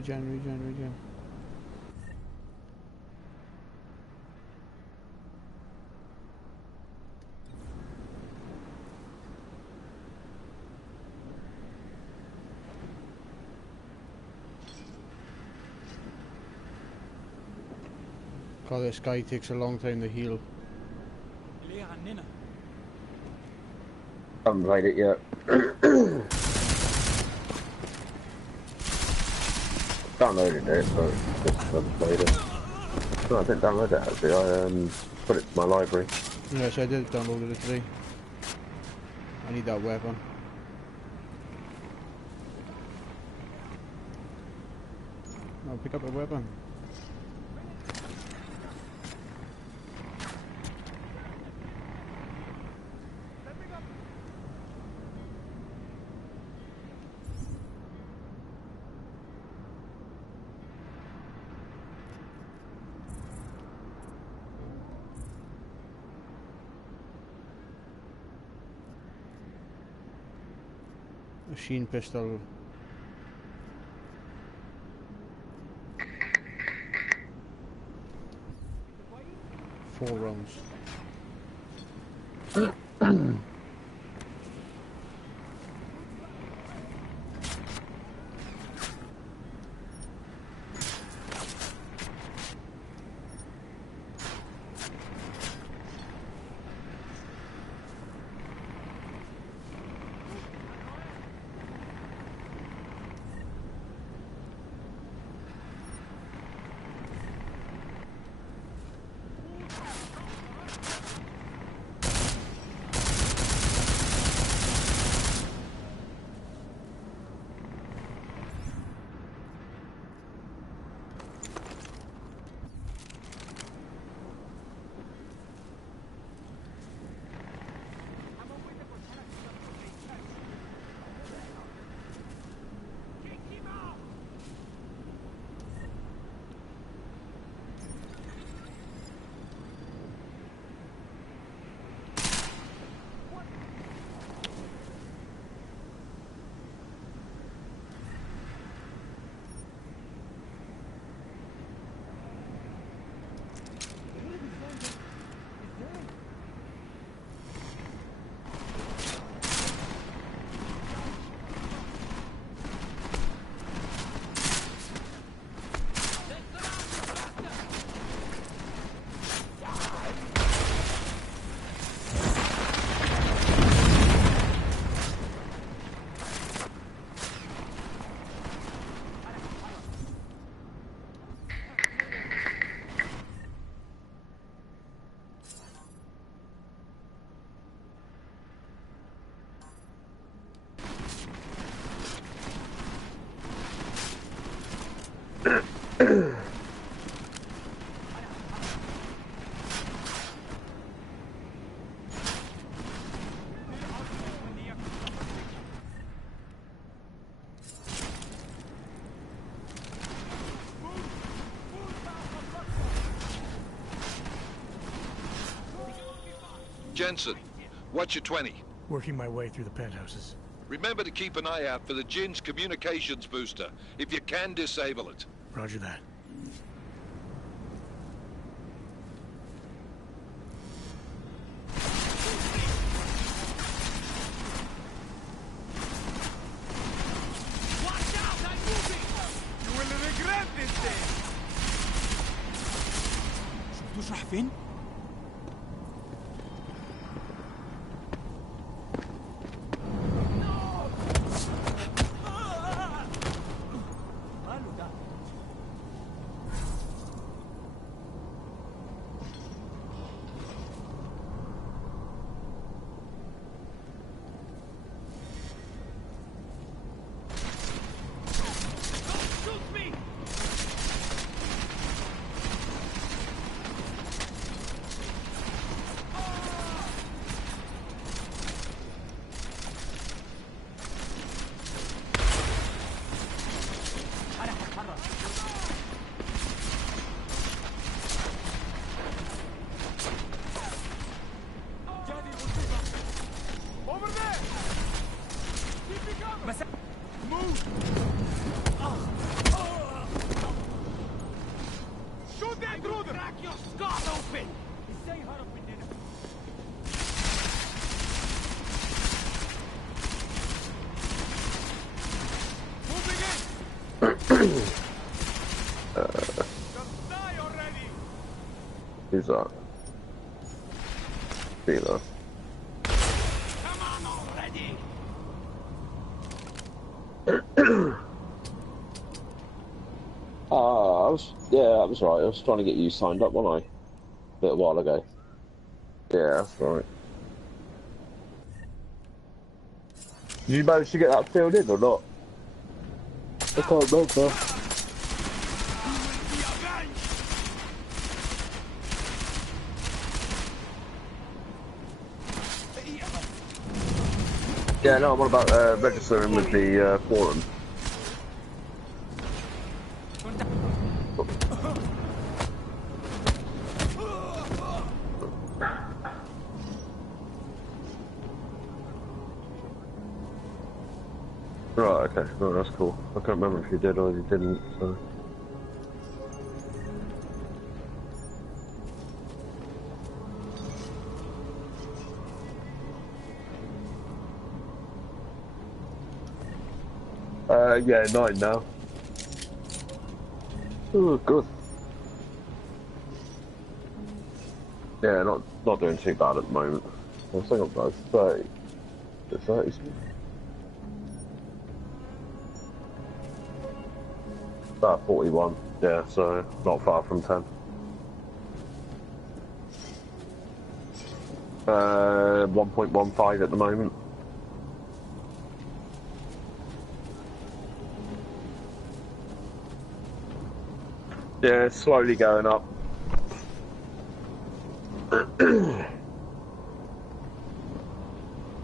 Regen. God, this guy takes a long time to heal. ليه عننا Haven't played it yet. Downloaded it, but just haven't played it. No, I didn't download it actually. I put it to my library. Yes, I did download it today. I need that weapon. No, pick up a weapon. Machine pistol. Four rounds. Jensen, what's your 20? Working my way through the penthouses. Remember to keep an eye out for the Jin's communications booster. If you can, disable it. Roger that. Watch out! I'm moving! You will regret this day! شفتوش راح فين؟ Who's that? Dealer. Come on already! I was right. I was trying to get you signed up, wasn't I? A little while ago. Yeah, that's right. Did you manage to get that filled in or not? I can't remember. Yeah, no, what about registering with the forum? Right, okay, no, that's cool. I can't remember if you did or you didn't, so... yeah, 9 now. Oh, good. Yeah, not doing too bad at the moment. I think I'm about 30. 30. About 41, yeah, so not far from 10. 1.15 at the moment. Yeah, it's slowly going up.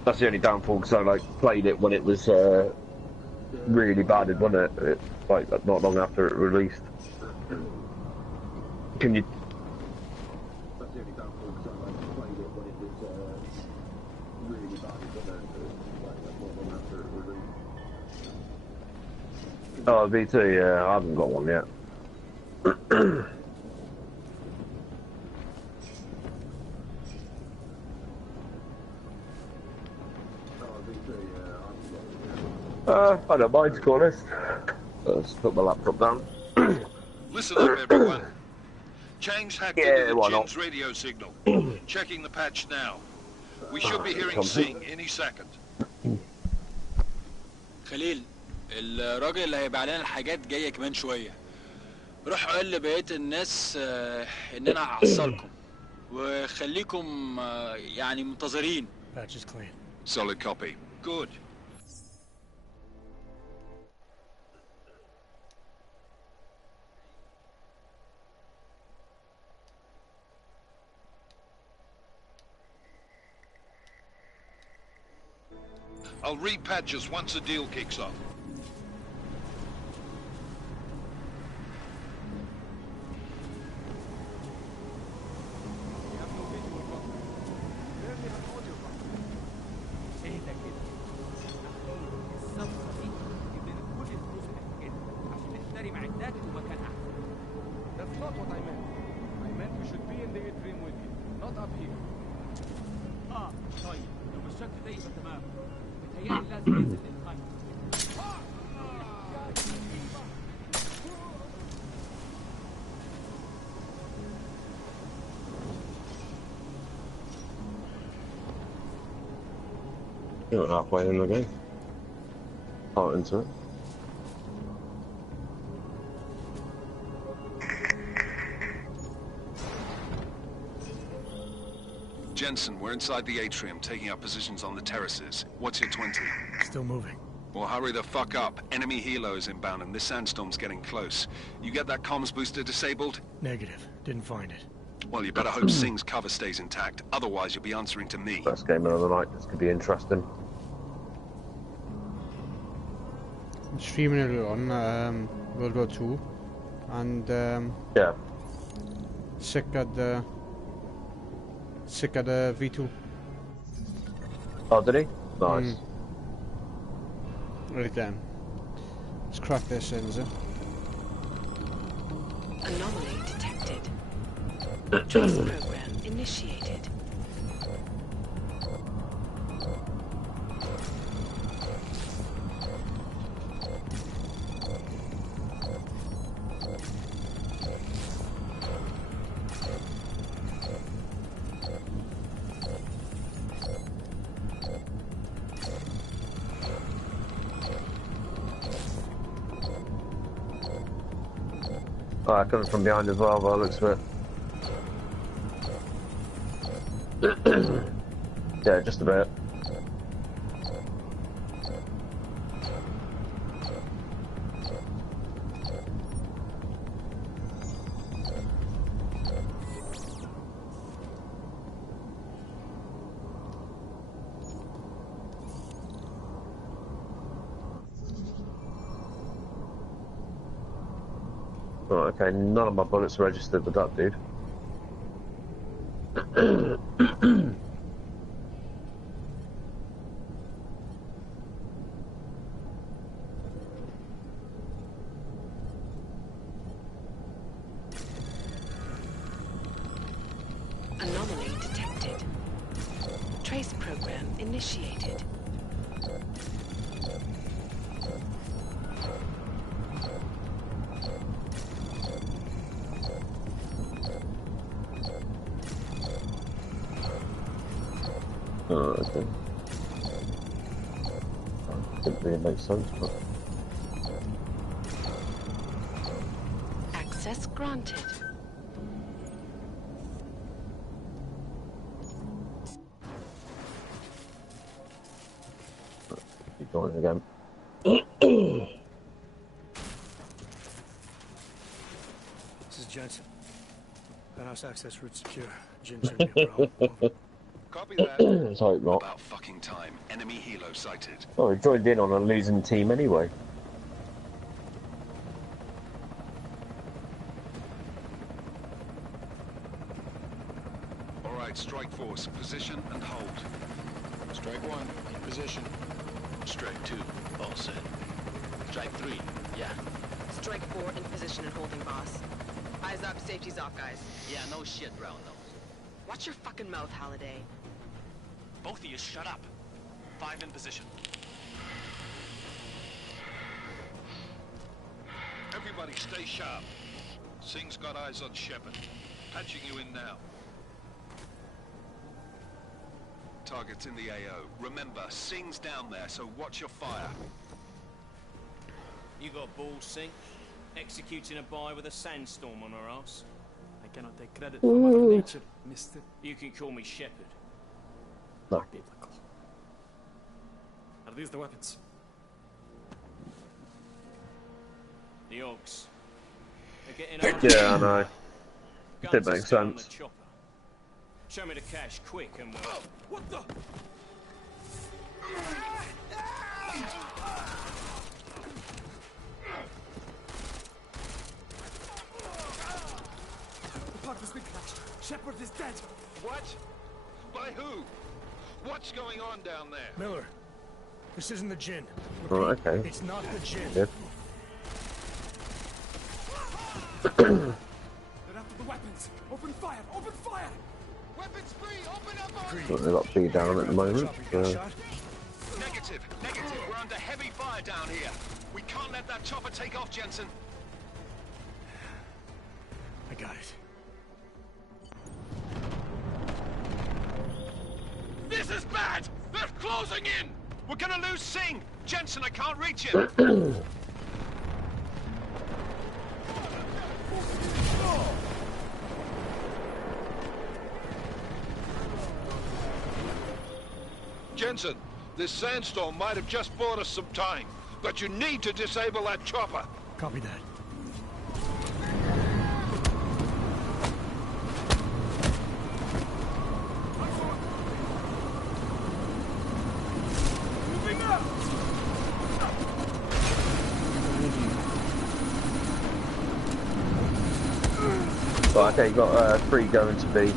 That's the only downfall, because I played it when it was really bad, wasn't it? Like not long after it released. Can you? That's the only downfall, because I played it when it was really bad, wasn't it? Like not long after it released. Oh, V2, yeah, I haven't got one yet. I don't mind, to be honest. Let's put my laptop down. Listen up, everyone. Chang's hacked into the Jin's not? radio signal. Checking the patch now. We should be hearing Sing any second. خليل الراجل اللي هيبيع لنا الحاجات جايه كمان شويه. روح قول لبقيه الناس ان انا هحصلكم وخليكم يعني منتظرين. Patch is clean. Solid copy. Good. I'll repatch us once the deal kicks off. That's not what I meant. I meant we should be in the atrium with you, not up here. طيب لو مشيت كده يبقى تمام. متهيألي لازم ينزل للخير. You're not halfway in the game. Part into it. Jensen, we're inside the atrium, taking up positions on the terraces. What's your 20? Still moving. Well, hurry the fuck up. Enemy helo is inbound and this sandstorm's getting close. You get that comms booster disabled? Negative. Didn't find it. Well, you better hope Singh's cover stays intact. Otherwise, you'll be answering to me. First game of the night. This could be interesting. I'm streaming it on World War 2 and yeah. Sick at the V2. Oh, did he? Nice. Right then. Let's crack this in, is it? Anomaly detected. Trace program initiated. Alright, coming from behind as well, by the looks of it. Yeah, just a bit. Right, okay, none of my bullets are registered with that dude. Anomaly detected. Trace program initiated. Oh, okay. Didn't really make sense, but... Access granted. Keep going again. This is Jensen. Penthouse access route secure. Jim shouldn't be a problem. Over. Copy that. Let's hope not. About fucking time. Enemy helo sighted. Well, we joined in on a losing team anyway. Alright, strike force. Position and hold. Strike 1, in position. Strike 2, all set. Strike 3, yeah. Strike 4, in position and holding, boss. Eyes up, safety's off, guys. Yeah, no shit, round nose. Watch your fucking mouth, Halliday. Both of you shut up. 5 in position. Everybody stay sharp. Singh's got eyes on Shepard. Patching you in now. Target's in the AO. Remember, Singh's down there, so watch your fire. You got balls, Singh? Executing a buy with a sandstorm on her ass? I cannot take credit for Mother Nature, mister. You can call me Shepard. No. Biblical. Are these the weapons? The Ogs. They're getting on. Yeah, I know. Guns Did are make still on the sense. chopper. Show me the cash quick and we'll... What the? Shepard is dead. What? By who? What's going on down there? Miller, this isn't the Jinn. Oh, Repeat, okay. it's not the Jinn. Good. They're after the weapons. Open fire! Open fire! Weapons free! Open up on Well, they've got B down at the moment. Negative. Negative. We're under heavy fire down here. We can't let that chopper take off, Jensen. I got it. This is bad! They're closing in! We're gonna lose Singh! Jensen, I can't reach him! Jensen, this sandstorm might have just bought us some time, but you need to disable that chopper. Copy that. Moving up! Right, okay, you got 3 going to B.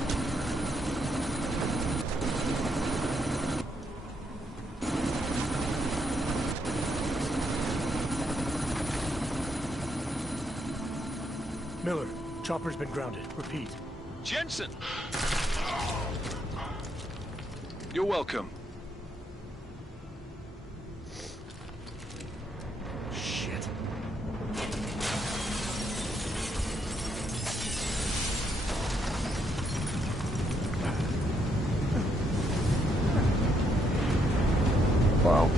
Miller, chopper's been grounded. Repeat. Jensen! You're welcome. Shit. Wow.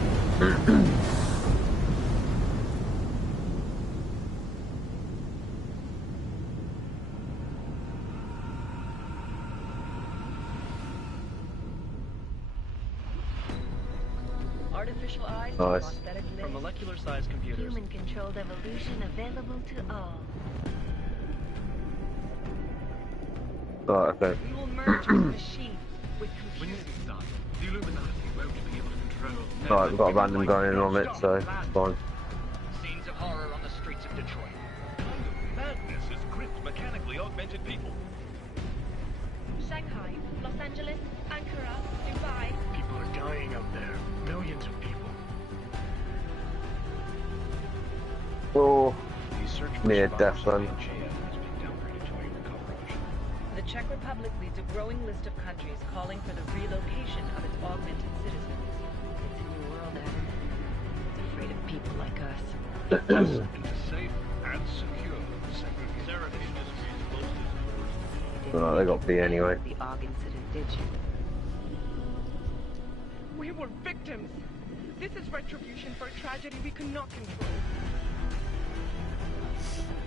Artificial eyes, Nice. prosthetic limbs, From molecular-sized computers. human-controlled evolution available to all. Right, okay. We will merge with the machine, with When you computers. see that, the Illuminati won't be able to control. Right, we've got a random going in on it, so it's fine. Scenes of horror on the streets of Detroit. Madness has gripped mechanically augmented people. Shanghai, Los Angeles, Ankara, Dubai. People are dying out there. Millions of people. Oh, near death then. The Czech Republic leads a growing list of countries calling for the relocation of its augmented citizens. It's a new world, Adam. It's afraid of people like us. Into safe and secure segregated industries closest. Right, they got B anyway. The AUG incident, did you? We were victims. This is retribution for a tragedy we could not control.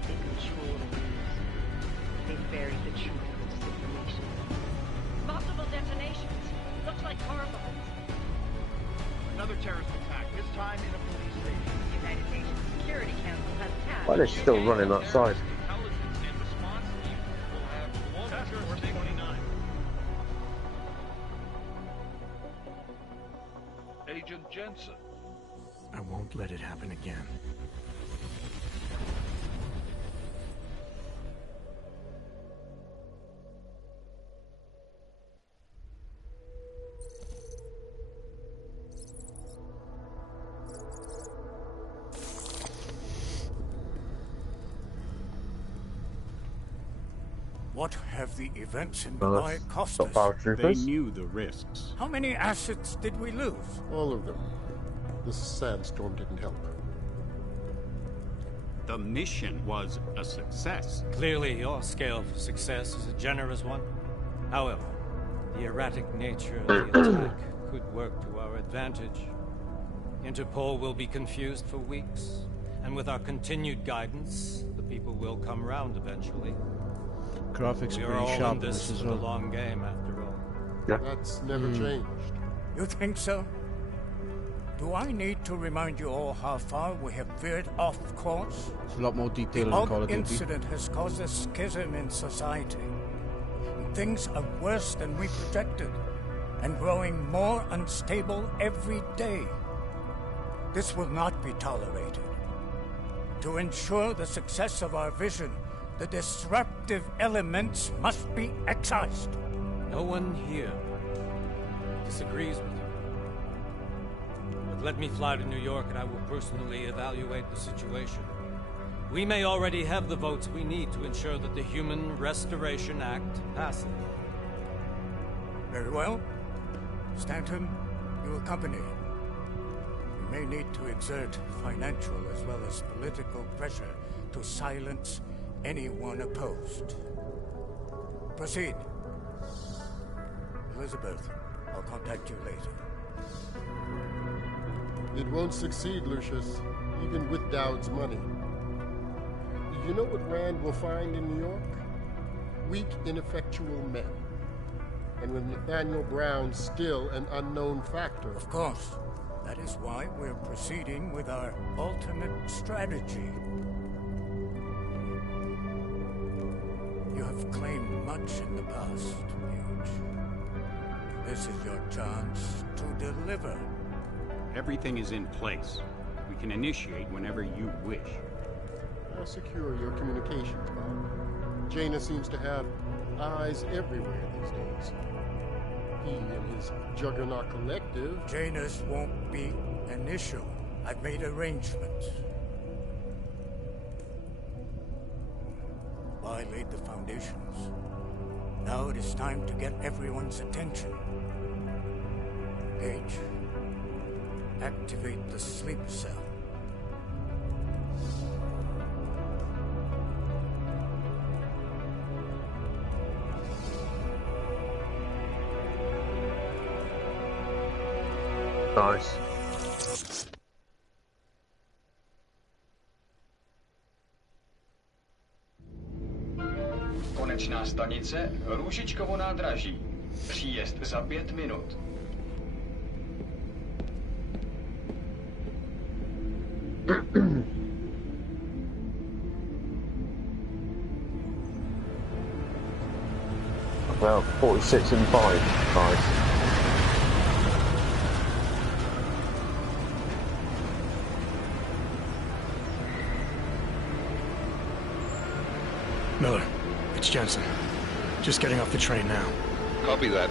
They control the news. They buried the truth with disinformation. Multiple detonations. Looks like car bombs. Another terrorist attack, this time in a police station. The United Nations Security Council has tasked. Why are they still running that side? Intelligence and response team will have global jurisdiction. 29. Agent Jensen. I won't let it happen again. What have the events in Well, Dubai cost got us? paratroopers. They knew the risks. How many assets did we lose? All of them. The sandstorm didn't help. The mission was a success. Clearly, your scale for success is a generous one. However, the erratic nature of the attack could work to our advantage. Interpol will be confused for weeks, and with our continued guidance, the people will come round eventually. Graphics We are pretty all sharp in in this this as for the well. long game, after all. Yeah. That's never changed. You think so? Do I need to remind you all how far we have veered off course? It's a lot more The detailed in Call of AUG Duty. incident has caused a schism in society. Things are worse than we projected, and growing more unstable every day. This will not be tolerated. To ensure the success of our vision, The disruptive elements must be excised. No one here disagrees with you. But let me fly to New York and I will personally evaluate the situation. We may already have the votes we need to ensure that the Human Restoration Act passes. Very well. Stanton, you accompany. We may need to exert financial as well as political pressure to silence anyone opposed. Proceed. Elizabeth, I'll contact you later. It won't succeed, Lucius, even with Dowd's money. You know what Rand will find in New York? Weak, ineffectual men. And with Nathaniel Brown still an unknown factor. Of course. That is why we're proceeding with our alternate strategy. You have claimed much in the past, Huge. This is your chance to deliver. Everything is in place. We can initiate whenever you wish. I'll secure your communications, Bob. Jaina seems to have eyes everywhere these days. He and his Juggernaut Collective... Jaina's won't be an issue. I've made arrangements. I laid the foundations. Now it is time to get everyone's attention. Gage, activate the sleep cell. Nice. Konečná stanice Růžičkovo nádraží. Příjezd za 5 minut. Well, 46 and 5. Nice. Miller, it's Jensen. Just getting off the train now. Copy that.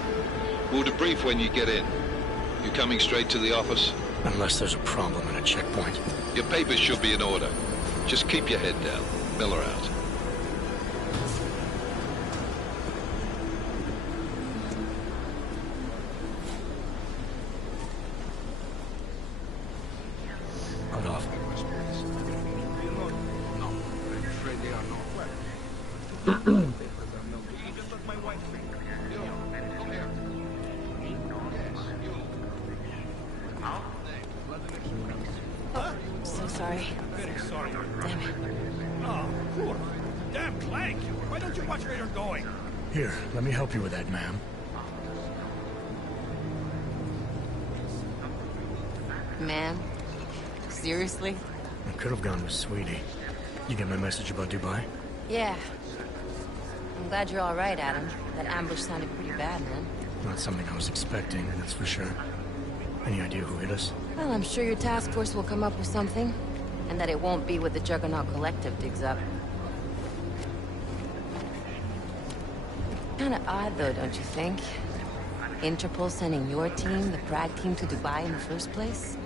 We'll debrief when you get in. You coming straight to the office? Unless there's a problem at a checkpoint. Your papers should be in order. Just keep your head down. Miller out. Hold off. So sorry. Very sorry. Damn it. Oh, poor. Damn Clank. Why don't you watch where you're going? Here, let me help you with that, ma'am. Man? Seriously? I could have gone with Sweetie. You get my message about Dubai? Yeah. I'm glad you're all right, Adam. That ambush sounded pretty bad, man. Not something I was expecting, that's for sure. Any idea who hit us? Well, I'm sure your task force will come up with something. And that it won't be what the Juggernaut Collective digs up. Kinda odd, though, don't you think? Interpol sending your team, the Prague team, to Dubai in the first place?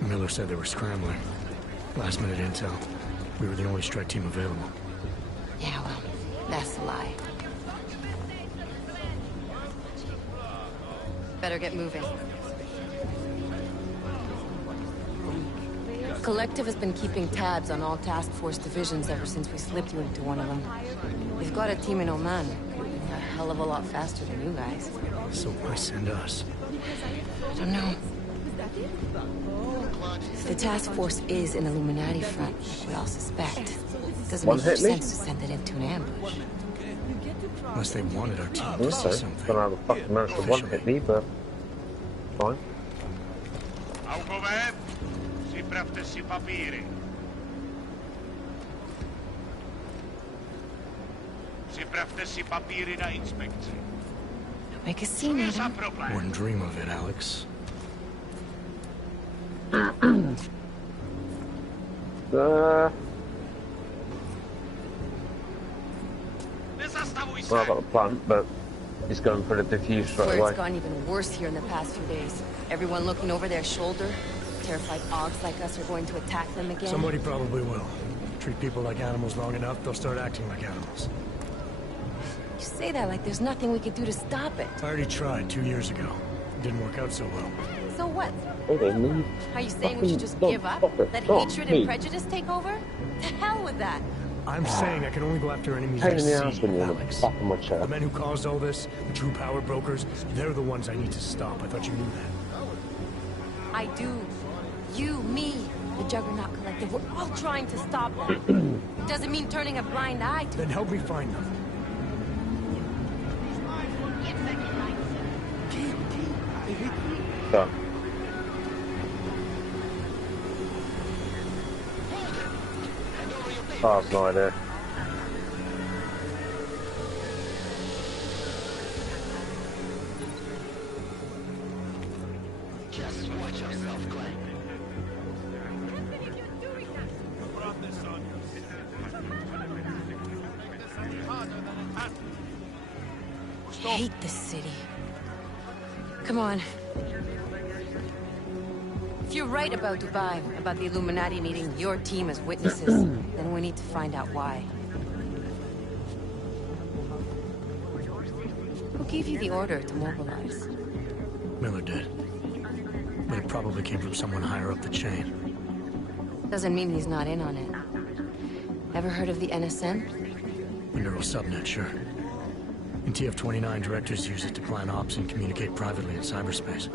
Miller said they were scrambling. Last-minute intel. We were the only strike team available. Yeah, well, that's a lie. Better get moving. Collective has been keeping tabs on all task force divisions ever since we slipped you into one of them. They've got a team in Oman. A hell of a lot faster than you guys. So why send us? I don't know. If the task force is an Illuminati front, like we all suspect, it doesn't make much sense to send it into an ambush. Unless they wanted our team to see something. Don't know how the fuck they managed to one-hit me, but... fine. Aukové, připravte si papíry. Připravte si papíry na inspekci. Make a scene, Adam. Wouldn't dream of it, Alex. Well, I've got the plant, but he's going for the diffuse I straight swear away. it's gotten even worse here in the past few days. Everyone looking over their shoulder. Terrified Augs like us are going to attack them again. Somebody probably will. Treat people like animals long enough, they'll start acting like animals. You say that like there's nothing we could do to stop it. I already tried 2 years ago. It didn't work out so well. So what? Okay, Are you saying we should just give up? Let hatred and prejudice take over? To hell with that. I'm saying I can only go after enemies Pain I in the ass see, when you're on the Alex. back of my chair. The men who caused all this, the true power brokers, they're the ones I need to stop. I thought you knew that. I do. You, me, the Juggernaut Collective, we're all trying to stop them. Doesn't mean turning a blind eye to. Then help me find them. Done. Oh, I've no idea. Just watch yourself, Glenn. Hate this city. Come on. If you're right about Dubai, about the Illuminati needing your team as witnesses, then we need to find out why. Who gave you the order to mobilize? Miller did. But it probably came from someone higher up the chain. Doesn't mean he's not in on it. Ever heard of the NSN? A neural subnet, sure. In TF-29, directors use it to plan ops and communicate privately in cyberspace.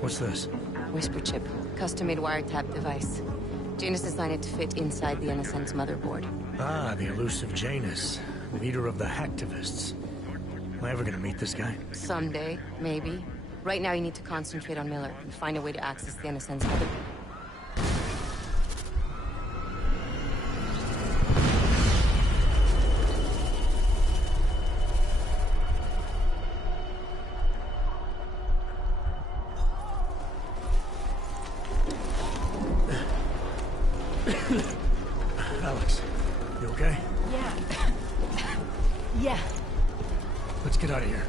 What's this? Whisper chip. Custom-made wiretap device. Janus designed it to fit inside the NSN's motherboard. Ah, the elusive Janus. Leader of the hacktivists. Am I ever gonna meet this guy? Someday, maybe. Right now you need to concentrate on Miller and find a way to access the NSN's motherboard. Alex, you okay? Yeah. Yeah. Let's get out of here.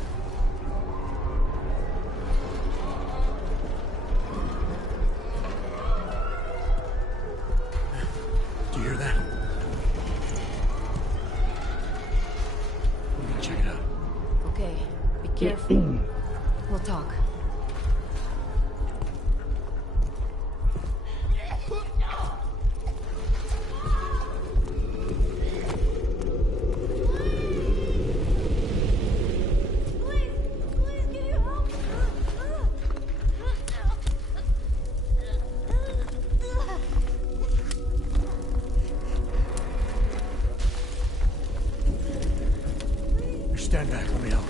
Do you hear that? We're gonna check it out. Okay, be careful. We'll talk. Stand back, let me help.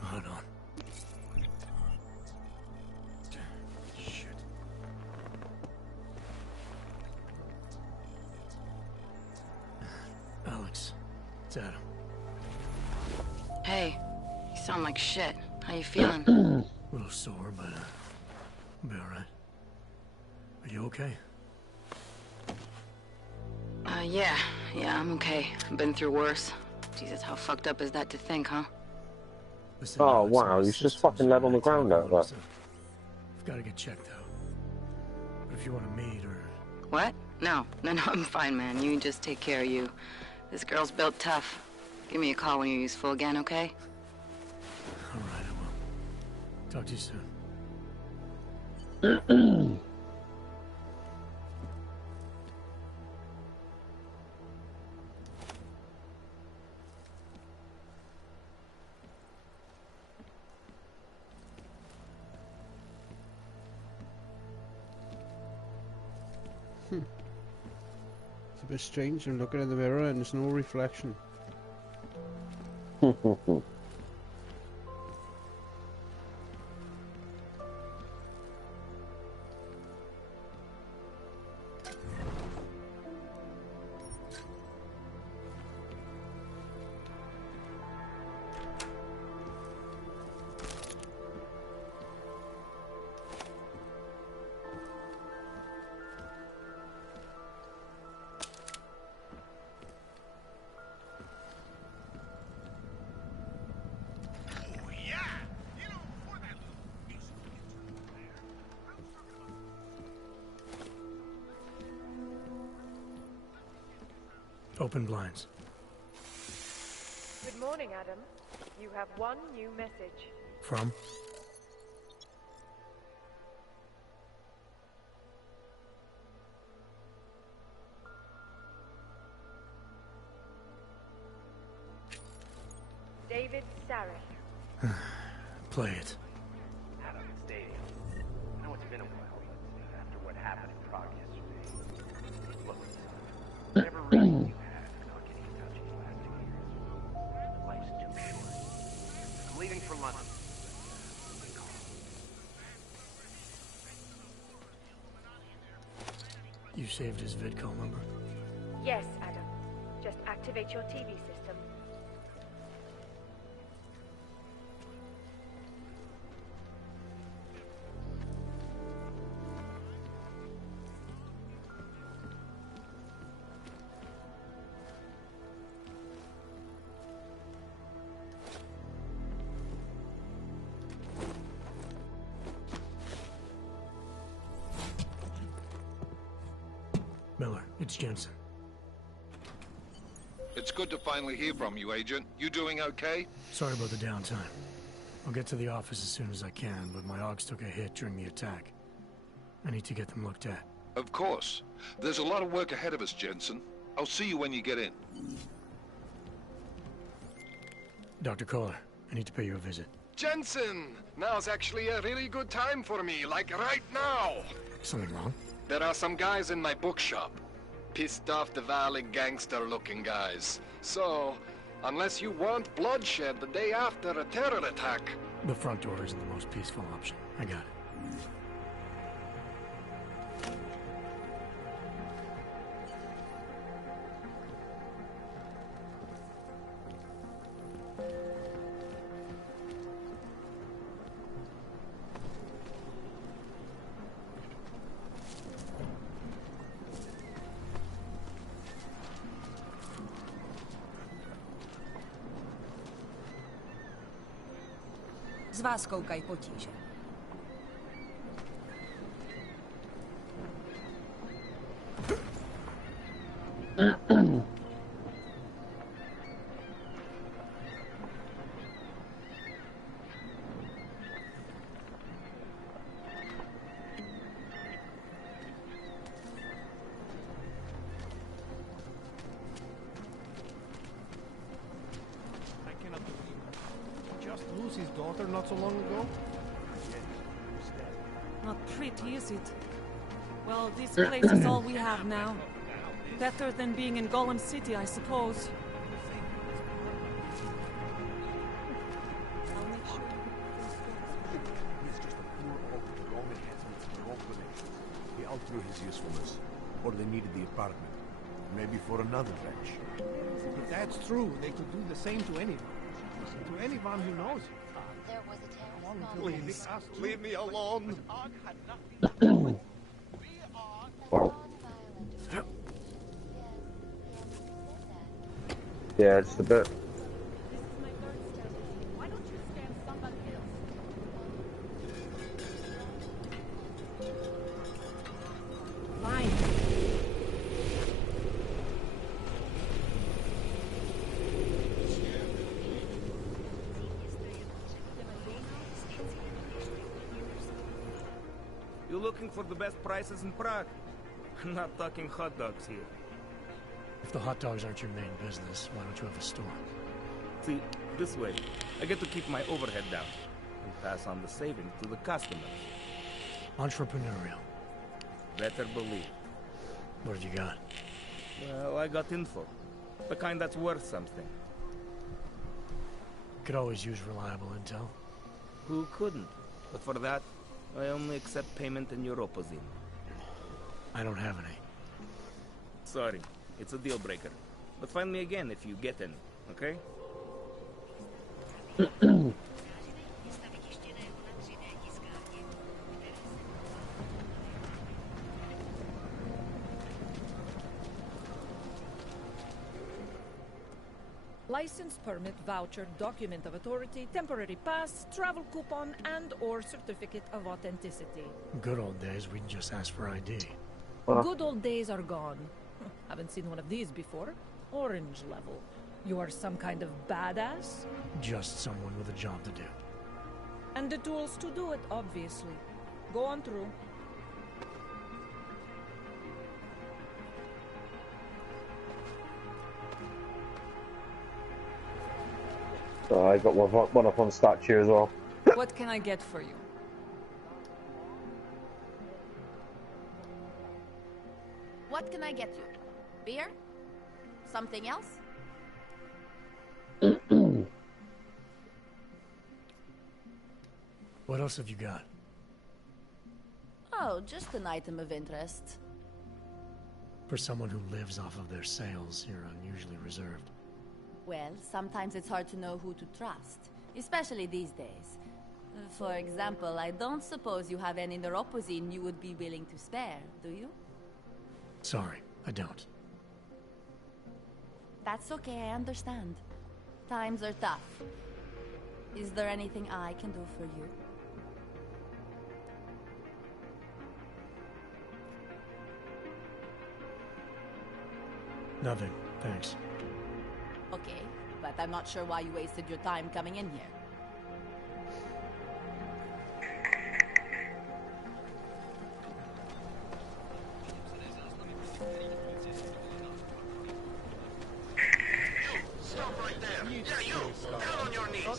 Hold on. Shit. Alex, it's Adam. Hey, you sound like shit. How you feeling? A little sore, but I'll be alright. Are you okay? Yeah, I'm okay. I've been through worse. Jesus, how fucked up is that to think, huh? Listen, Oh Alex, wow, my he's just system's fucking level on the right. ground out there. I've got to get checked out. But if you want to meet or... What? No, I'm fine, man. You just take care of you. This girl's built tough. Give me a call when you're useful again, okay? Alright, I will. Talk to you soon. It's a bit strange. I'm looking in the mirror and there's no reflection. Open blinds. Good morning, Adam. You have one new message. From? David Sarek. Play it. Adam, it's Dave. I know it's been a while after what happened in Prague yesterday. Look, whatever reason you had for not getting in touch these last 2 years, life's too short. I'm leaving for London. You saved his vidcall number? Yes, Adam. Just activate your TV system. Miller, it's Jensen. It's good to finally hear from you, Agent. You doing okay? Sorry about the downtime. I'll get to the office as soon as I can, but my Augs took a hit during the attack. I need to get them looked at. Of course. There's a lot of work ahead of us, Jensen. I'll see you when you get in. Dr. Kohler, I need to pay you a visit. Jensen! Now's actually a really good time for me, like right now! Something wrong? There are some guys in my bookshop. Pissed off the valley gangster-looking guys. So, unless you want bloodshed the day after a terror attack... The front door isn't the most peaceful option. I got it. Z vás koukají potíže. His daughter not so long ago? Not pretty, is it? Well, this place is all we have now. Better than being in Golem City, I suppose. I'll make sure. He's just a poor old Roman enhancements for old connections. He outgrew his usefulness. Or they needed the apartment. Maybe for another bench. If that's true, they could do the same to anyone. To anyone who knows him. Please, leave me alone. Yeah, it's a bit. Why don't you stand somebody else? Fine. You looking for the best prices in Prague? I'm not talking hot dogs here. If the hot dogs aren't your main business, why don't you have a store? See, this way, I get to keep my overhead down and pass on the savings to the customers. Entrepreneurial. Better believe. What have you got? Well, I got info. The kind that's worth something. Could always use reliable intel. Who couldn't? But for that, I only accept payment in Europozine. I don't have any. Sorry, it's a deal breaker. But find me again if you get any, okay? License, permit, voucher, document of authority, temporary pass, travel coupon, and/or certificate of authenticity. Good old days, we'd just ask for ID. Good old days are gone. Haven't seen one of these before. Orange level. You are some kind of badass? Just someone with a job to do. And the tools to do it, obviously. Go on through. I got one up on statue as well. What can I get for you? What can I get you? Beer? Something else? What else have you got? Oh, just an item of interest. For someone who lives off of their sales, you're unusually reserved. Well, sometimes it's hard to know who to trust, especially these days. For example, I don't suppose you have any neuropozine you would be willing to spare, do you? Sorry, I don't. That's okay, I understand. Times are tough. Is there anything I can do for you? Nothing, thanks. Okay, but I'm not sure why you wasted your time coming in here.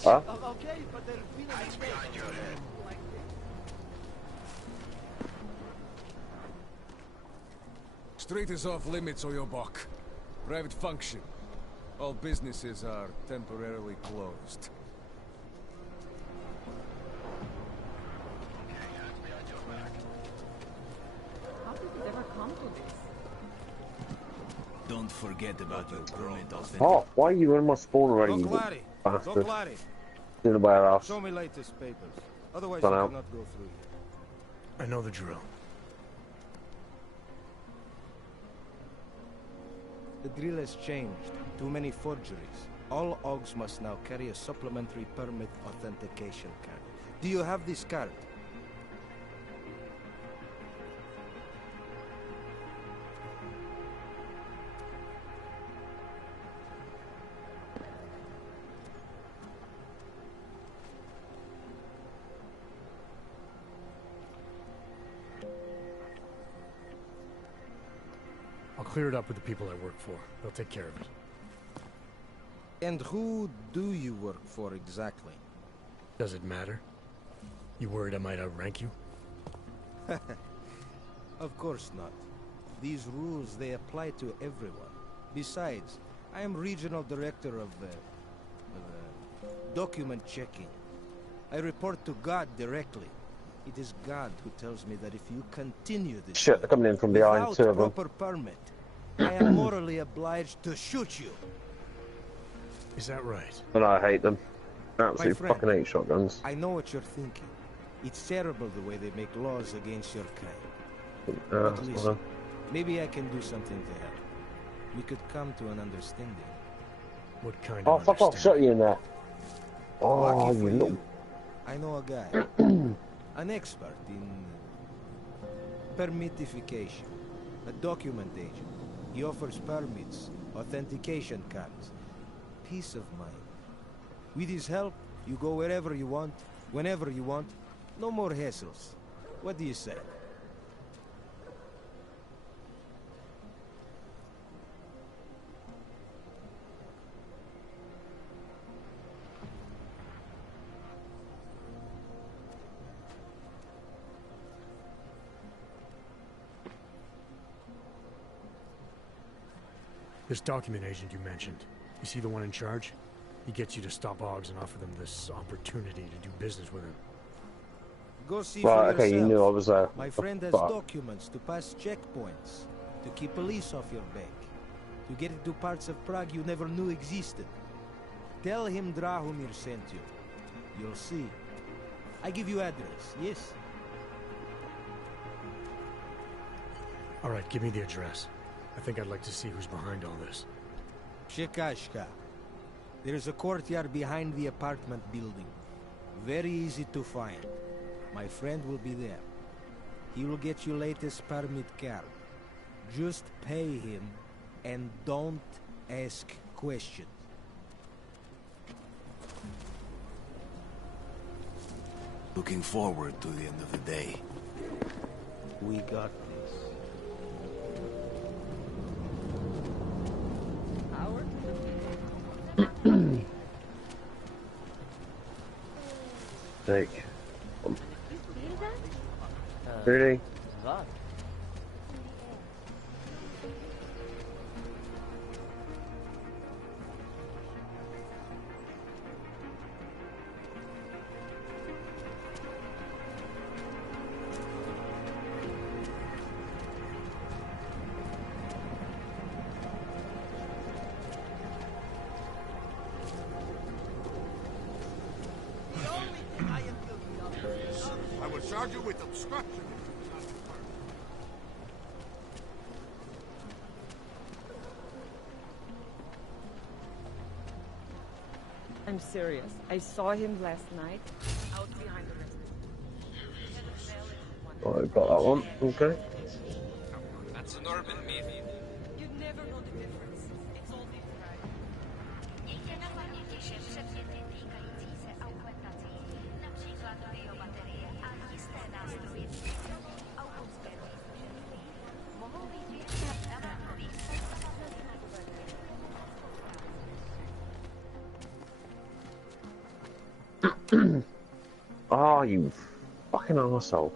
Huh? Okay, but there's been a mistake. Behind your head. Street is off limits, Oyobok. Private function. All businesses are temporarily closed. How did it ever come to this? Don't forget about your permit authentic. Oh, why are you in my spawn already, you bastard? In the warehouse. Show me latest papers. Otherwise, Done you out. cannot go through here. I know the drill. The drill has changed. Too many forgeries. All OGs must now carry a supplementary permit authentication card. Do you have this card? I'll clear it up with the people I work for. They'll take care of it. And who do you work for exactly? Does it matter? You worried I might outrank you? Of course not. These rules, they apply to everyone. Besides, I am regional director of document checking. I report to God directly. It is God who tells me that if you continue this Shit, they're coming in from behind, without two of them. proper permit, I am morally obliged to shoot you. Is that right? And I hate them. Absolutely My friend, fucking hate shotguns. I know what you're thinking. It's terrible the way they make laws against your kind. But That's listen, fine. maybe I can do something to help. We could come to an understanding. What kind Oh, of fuck off, shut you in there. Oh, Lucky for you little... you, I know a guy. An expert in permitification. A document agent. He offers permits, authentication cards. Peace of mind. With his help, you go wherever you want, whenever you want. No more hassles. What do you say? This document agent you mentioned, is he the one in charge? He gets you to stop Oggs and offer them this opportunity to do business with him. Go see Right, for okay, yourself. you knew I was there. My friend has Fuck. documents to pass checkpoints, to keep police off your back, to get into parts of Prague you never knew existed. Tell him Drahomir sent you. You'll see. I give you address, yes? All right, give me the address. I think I'd like to see who's behind all this. Shekashka. There's a courtyard behind the apartment building. Very easy to find. My friend will be there. He will get you latest permit card. Just pay him and don't ask questions. Looking forward to the end of the day. We got this. Take. Really? I will charge you with obstruction. I'm serious. I saw him last night out behind the restaurant. Oh, I got that one. Okay. That's an urban myth. You'd never know the difference. It's all different. Oh, you fucking arsehole.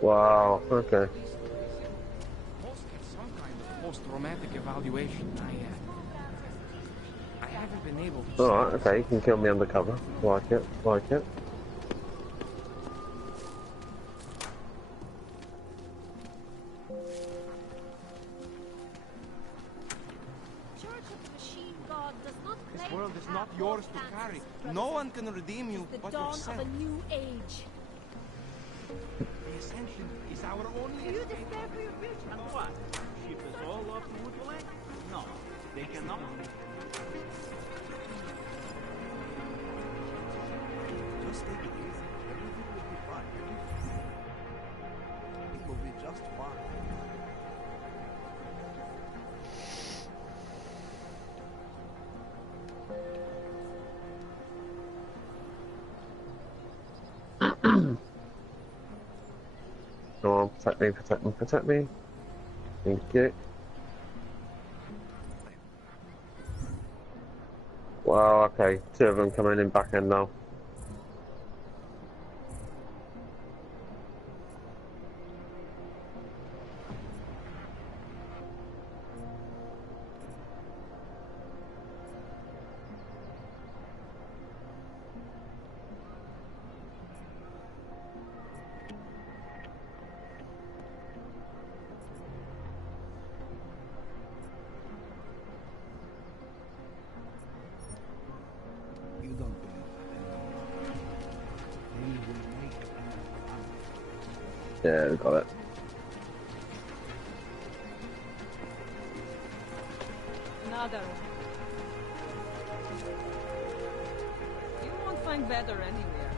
Wow, okay. Most get some kind of post-traumatic evaluation. I haven't been able to... Alright, okay, you can kill me undercover. Like it, like it. This world is not yours to carry. No one can redeem you but yourself. Of a new age. The Ascension is our only... Do you despair for your future? And what? Ship is all off to Woodland? No, they cannot. Just take it easy. Everything will be fine. It will be just fine. Come on, protect me, protect me, protect me. Thank you. Wow, okay. Two of them coming in back end now. You don't believe that. They will make an Yeah, we got it. Another one. You won't find better anywhere.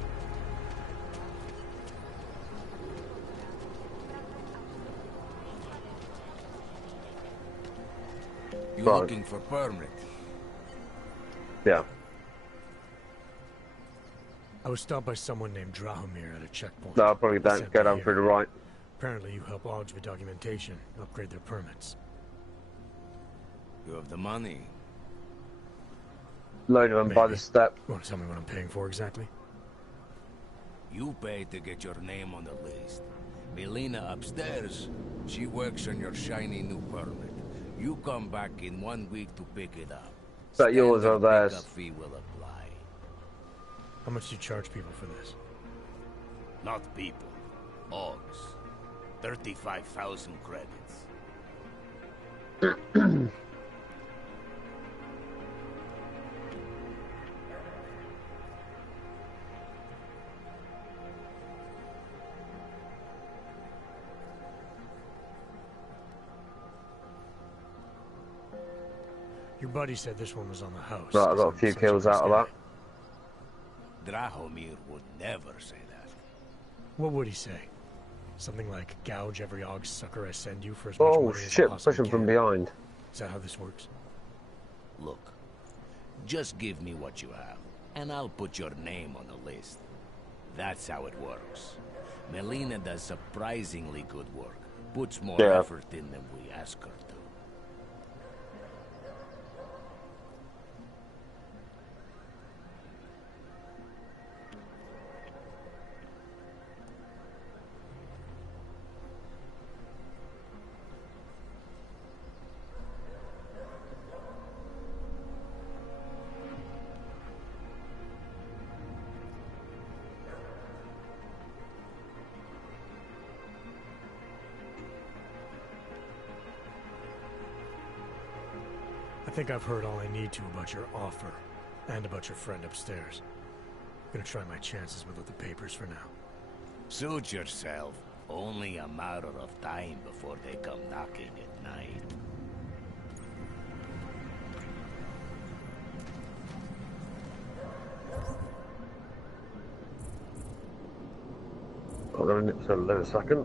You Right. looking for permit? Yeah. I was stopped by someone named Drahomir at a checkpoint. No, probably He don't sent go me down here. through the right. Apparently you help Augs with documentation, upgrade their permits. You have the money. Load them by the step. You want to tell me what I'm paying for exactly? You pay to get your name on the list. Melina upstairs, she works on your shiny new permit. You come back in 1 week to pick it up. Is that yours or Standard theirs? pickup fee will apply. How much do you charge people for this? Not people. Augs. 35,000 credits. Your buddy said this one was on the house. Right, I got a few kills out of that. Drahomir would never say that. What would he say? Something like, gouge every Augs sucker I send you for as much Oh money as I shit, possibly push him from can. behind. Is that how this works? Look, just give me what you have, and I'll put your name on the list. That's how it works. Melina does surprisingly good work. Puts more Yeah. effort in than we ask her to. I think I've heard all I need to about your offer, and about your friend upstairs. I'm gonna try my chances without the papers for now. Suit yourself. Only a matter of time before they come knocking at night. I'm gonna nip to a second.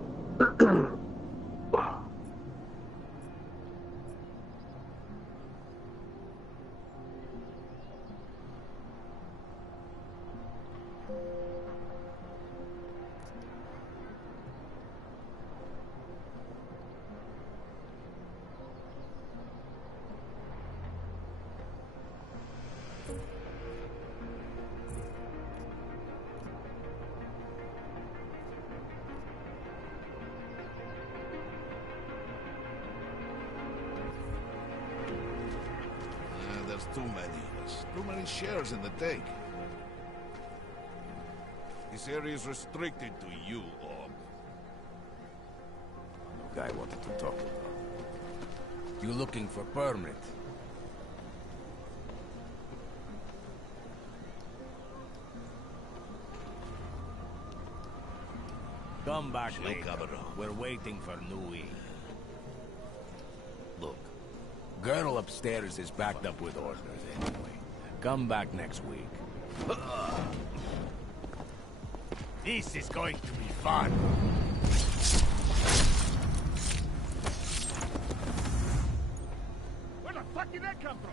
There's too many. There's too many shares in the take. This area is restricted to you, Orb. The guy wanted to talk about. You looking for permit? Come back later. We're waiting for Nui. Look, girl upstairs is backed up with orders anyway. Come back next week. This is going to be fun. Where the fuck did that come from?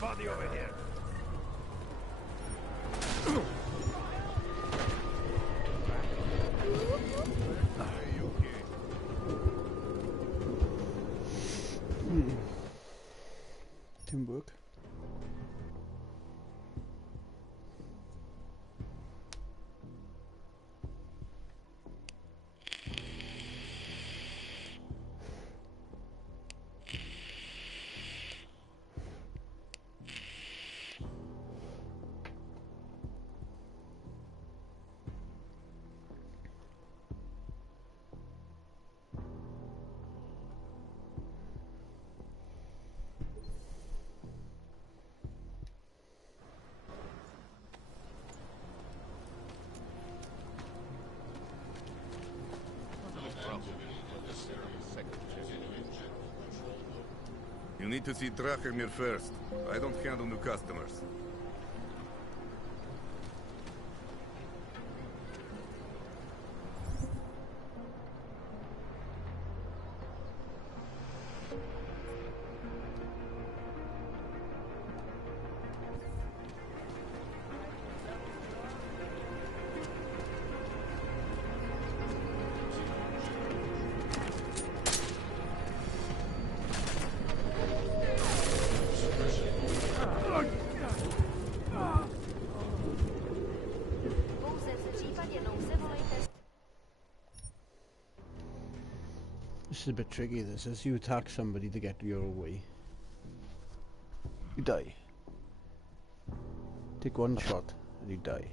Body over here. Teamwork. need to see Drachemir first. I don't handle new customers. This is a bit tricky. This is you attack somebody to get your way. You die. Take one shot and you die.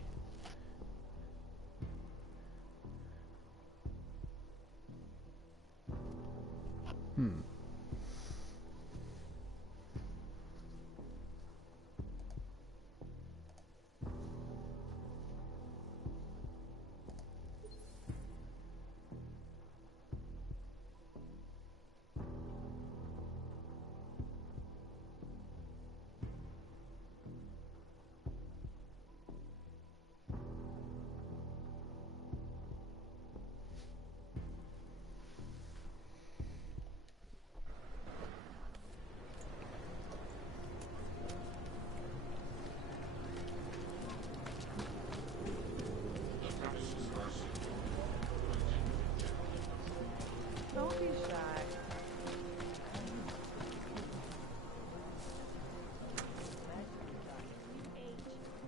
Don't be shy.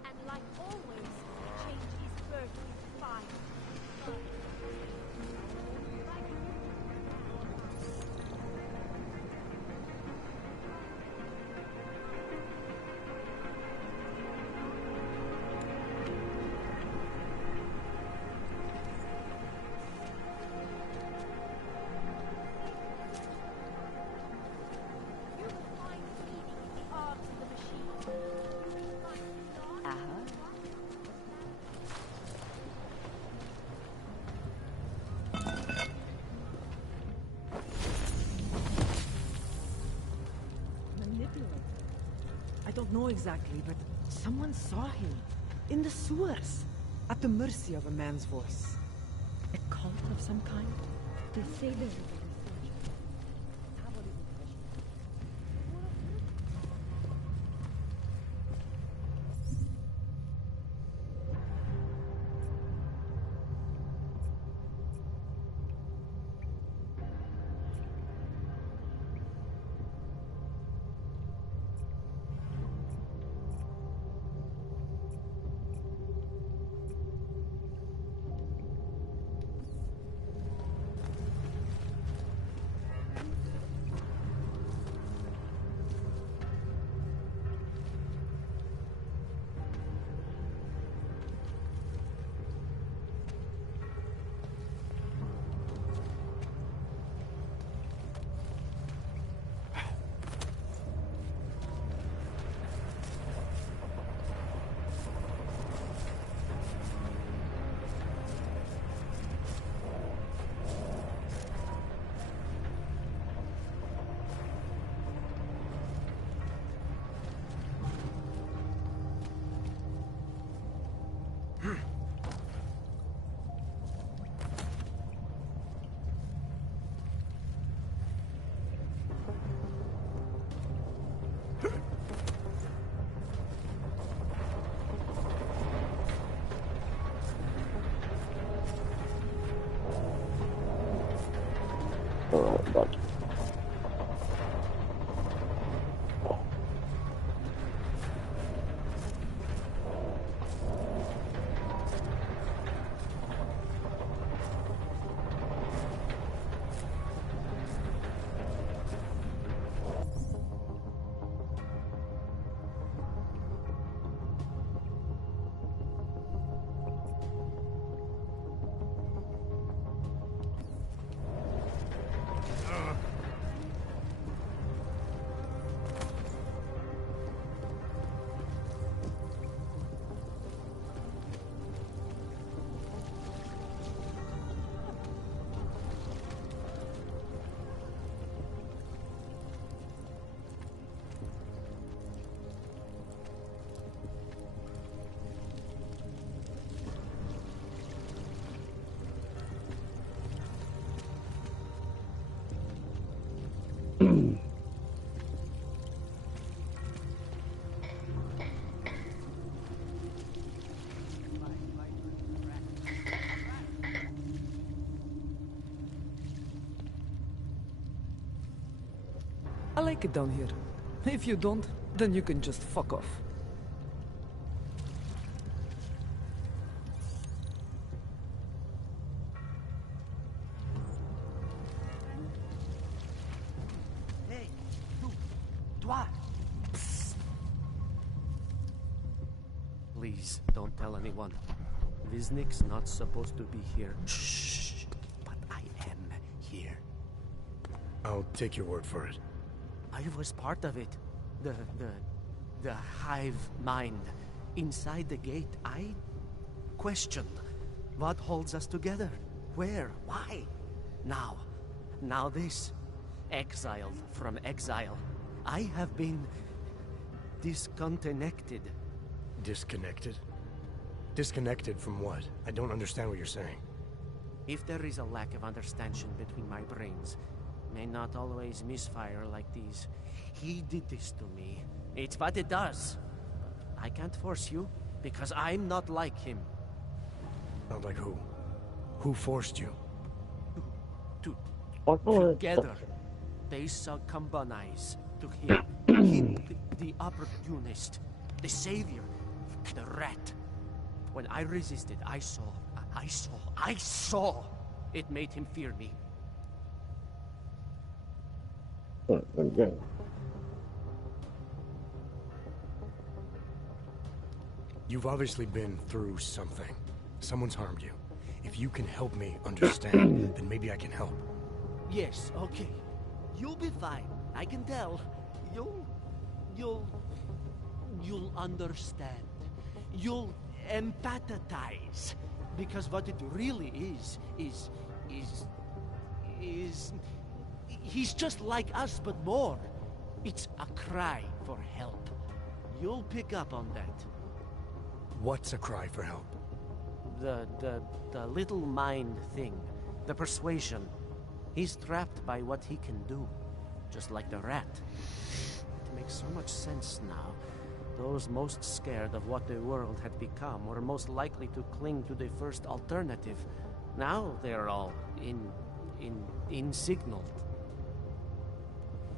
And like always, change is perfectly fine. You will find meaning in the arts of the machine. Manipulator. I don't know exactly, but someone saw him. In the sewers. At the mercy of a man's voice. A cult of some kind? They say there is like it down here. If you don't, then you can just fuck off. Hey, you, toi. Please, don't tell anyone. Viznik's not supposed to be here. Shh. But I am here. I'll take your word for it. I was part of it. The hive mind. Inside the gate, I questioned what holds us together. Where? Why? Now this. Exiled from exile. I have been disconnected. Disconnected? Disconnected from what? I don't understand what you're saying. If there is a lack of understanding between my brains, may not always misfire like these. He did this to me. It's what it does. But I can't force you, because I'm not like him. Not like who? Who forced you? Together, they succumbanize to him. Him, the opportunist, the savior, the rat. When I resisted, I saw. It made him fear me. Okay. You've obviously been through something. Someone's harmed you. If you can help me understand, then maybe I can help. Yes, okay. You'll be fine. I can tell. You'll understand. You'll empathize. Because what it really is he's just like us, but more. It's a cry for help. You'll pick up on that. What's a cry for help? The little mind thing. The persuasion. He's trapped by what he can do. Just like the rat. It makes so much sense now. Those most scared of what the world had become were most likely to cling to the first alternative. Now they're all insignaled.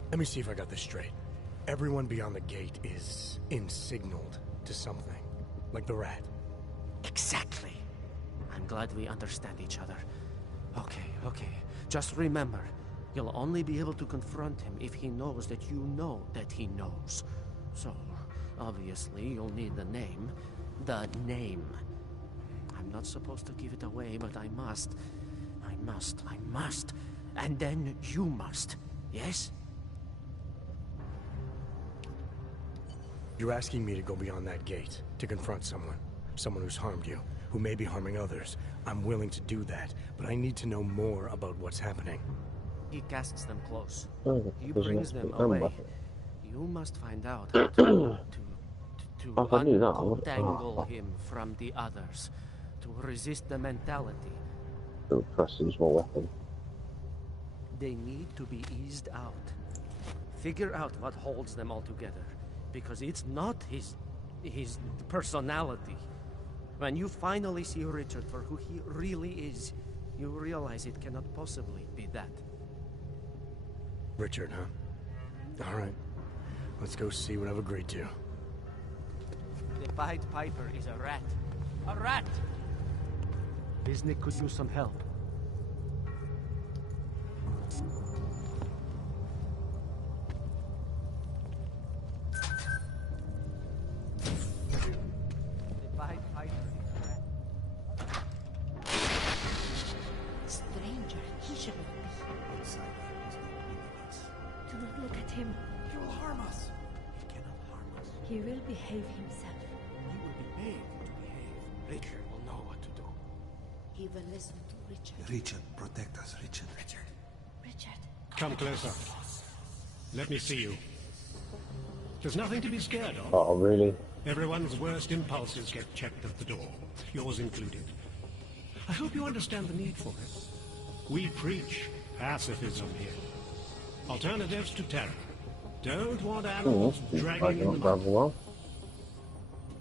Let me see if I got this straight. Everyone beyond the gate is insignaled to something. Like the rat. Exactly. I'm glad we understand each other. Okay. Just remember, you'll only be able to confront him if he knows that you know that he knows. So, obviously, you'll need the name. The name. I'm not supposed to give it away, but I must. And then you must. Yes? You're asking me to go beyond that gate, to confront someone. Someone who's harmed you, who may be harming others. I'm willing to do that, but I need to know more about what's happening. He casts them close. He brings them away. You must find out how to untangle him from the others, to resist the mentality. Oh, press use my weapon. They need to be eased out. Figure out what holds them all together, because it's not his personality. When you finally see Richard for who he really is, you realize it cannot possibly be that. Richard, huh? All right. Let's go see what I've agreed to. The Pied Piper is a rat. A rat! Viznik could use some help. The Pied Piper is a rat. Stranger, he shouldn't be. Do not look at him. He will harm us. He cannot harm us. He will behave himself. He will be made to behave. Richard will know what to do. He will listen to Richard. Richard, protect us, Richard. Richard. Come closer. Let me see you. There's nothing to be scared of. Oh, really? Everyone's worst impulses get checked at the door, yours included. I hope you understand the need for it. We preach pacifism here. Alternatives to terror. Don't want animals dragging in the mud. Well.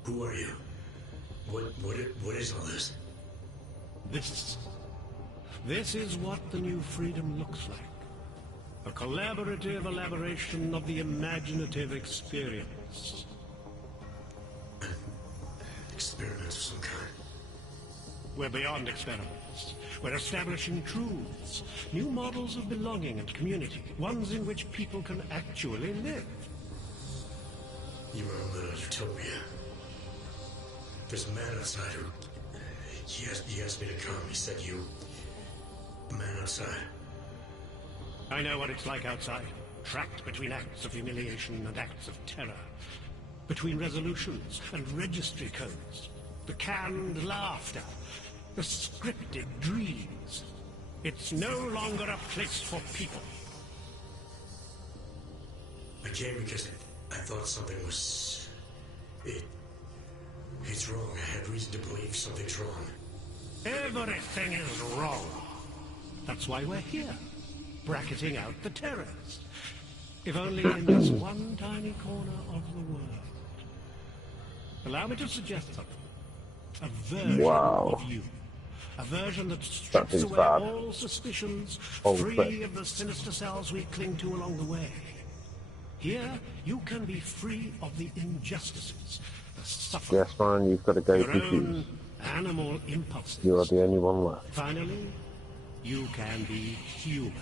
Who are you? What is all this? This is what the new freedom looks like. A collaborative elaboration of the imaginative experience. Experiment of some kind. We're beyond experiments. We're establishing truths, new models of belonging and community, ones in which people can actually live. You are a little utopia. There's a man outside who... He asked me to come. He said you... A man outside. I know what it's like outside. Trapped between acts of humiliation and acts of terror. Between resolutions and registry codes. The canned laughter. The scripted dreams. It's no longer a place for people. I came because I thought something was... It's wrong. I had reason to believe something's wrong. Everything is wrong. That's why we're here. Bracketing out the terrors. If only in this one tiny corner of the world. Allow me to suggest something. A version of you. A version that strips away all suspicions, free of the sinister cells we cling to along the way. Here, you can be free of the injustices, the suffering. Yes, man, you've got to go your confused. own animal impulses. You are the only one left. Finally, you can be human.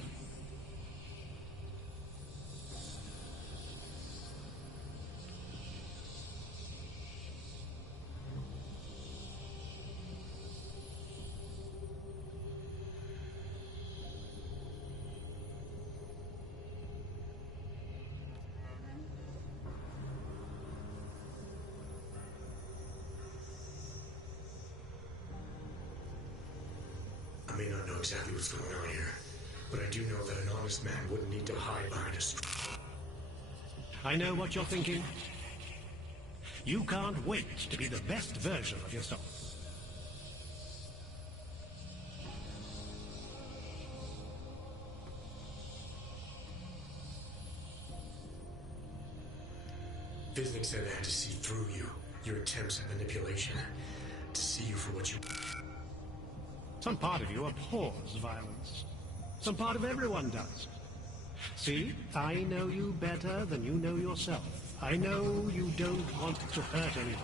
I may not know exactly what's going on here, but I do know that an honest man wouldn't need to hide behind a I know what you're thinking. You can't wait to be the best version of yourself. Visnick said I had to see through you, your attempts at manipulation, to see you for what you... Some part of you abhors violence. Some part of everyone does. See, I know you better than you know yourself. I know you don't want to hurt anyone.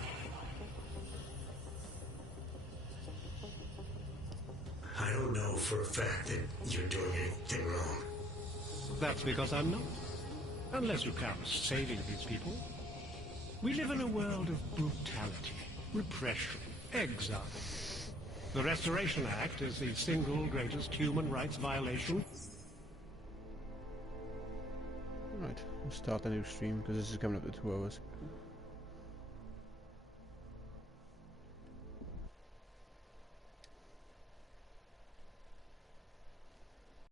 I don't know for a fact that you're doing anything wrong. That's because I'm not. Unless you count saving these people. We live in a world of brutality, repression, exile. The Restoration Act is the single greatest human rights violation. Right, we'll start a new stream because this is coming up to 2 hours.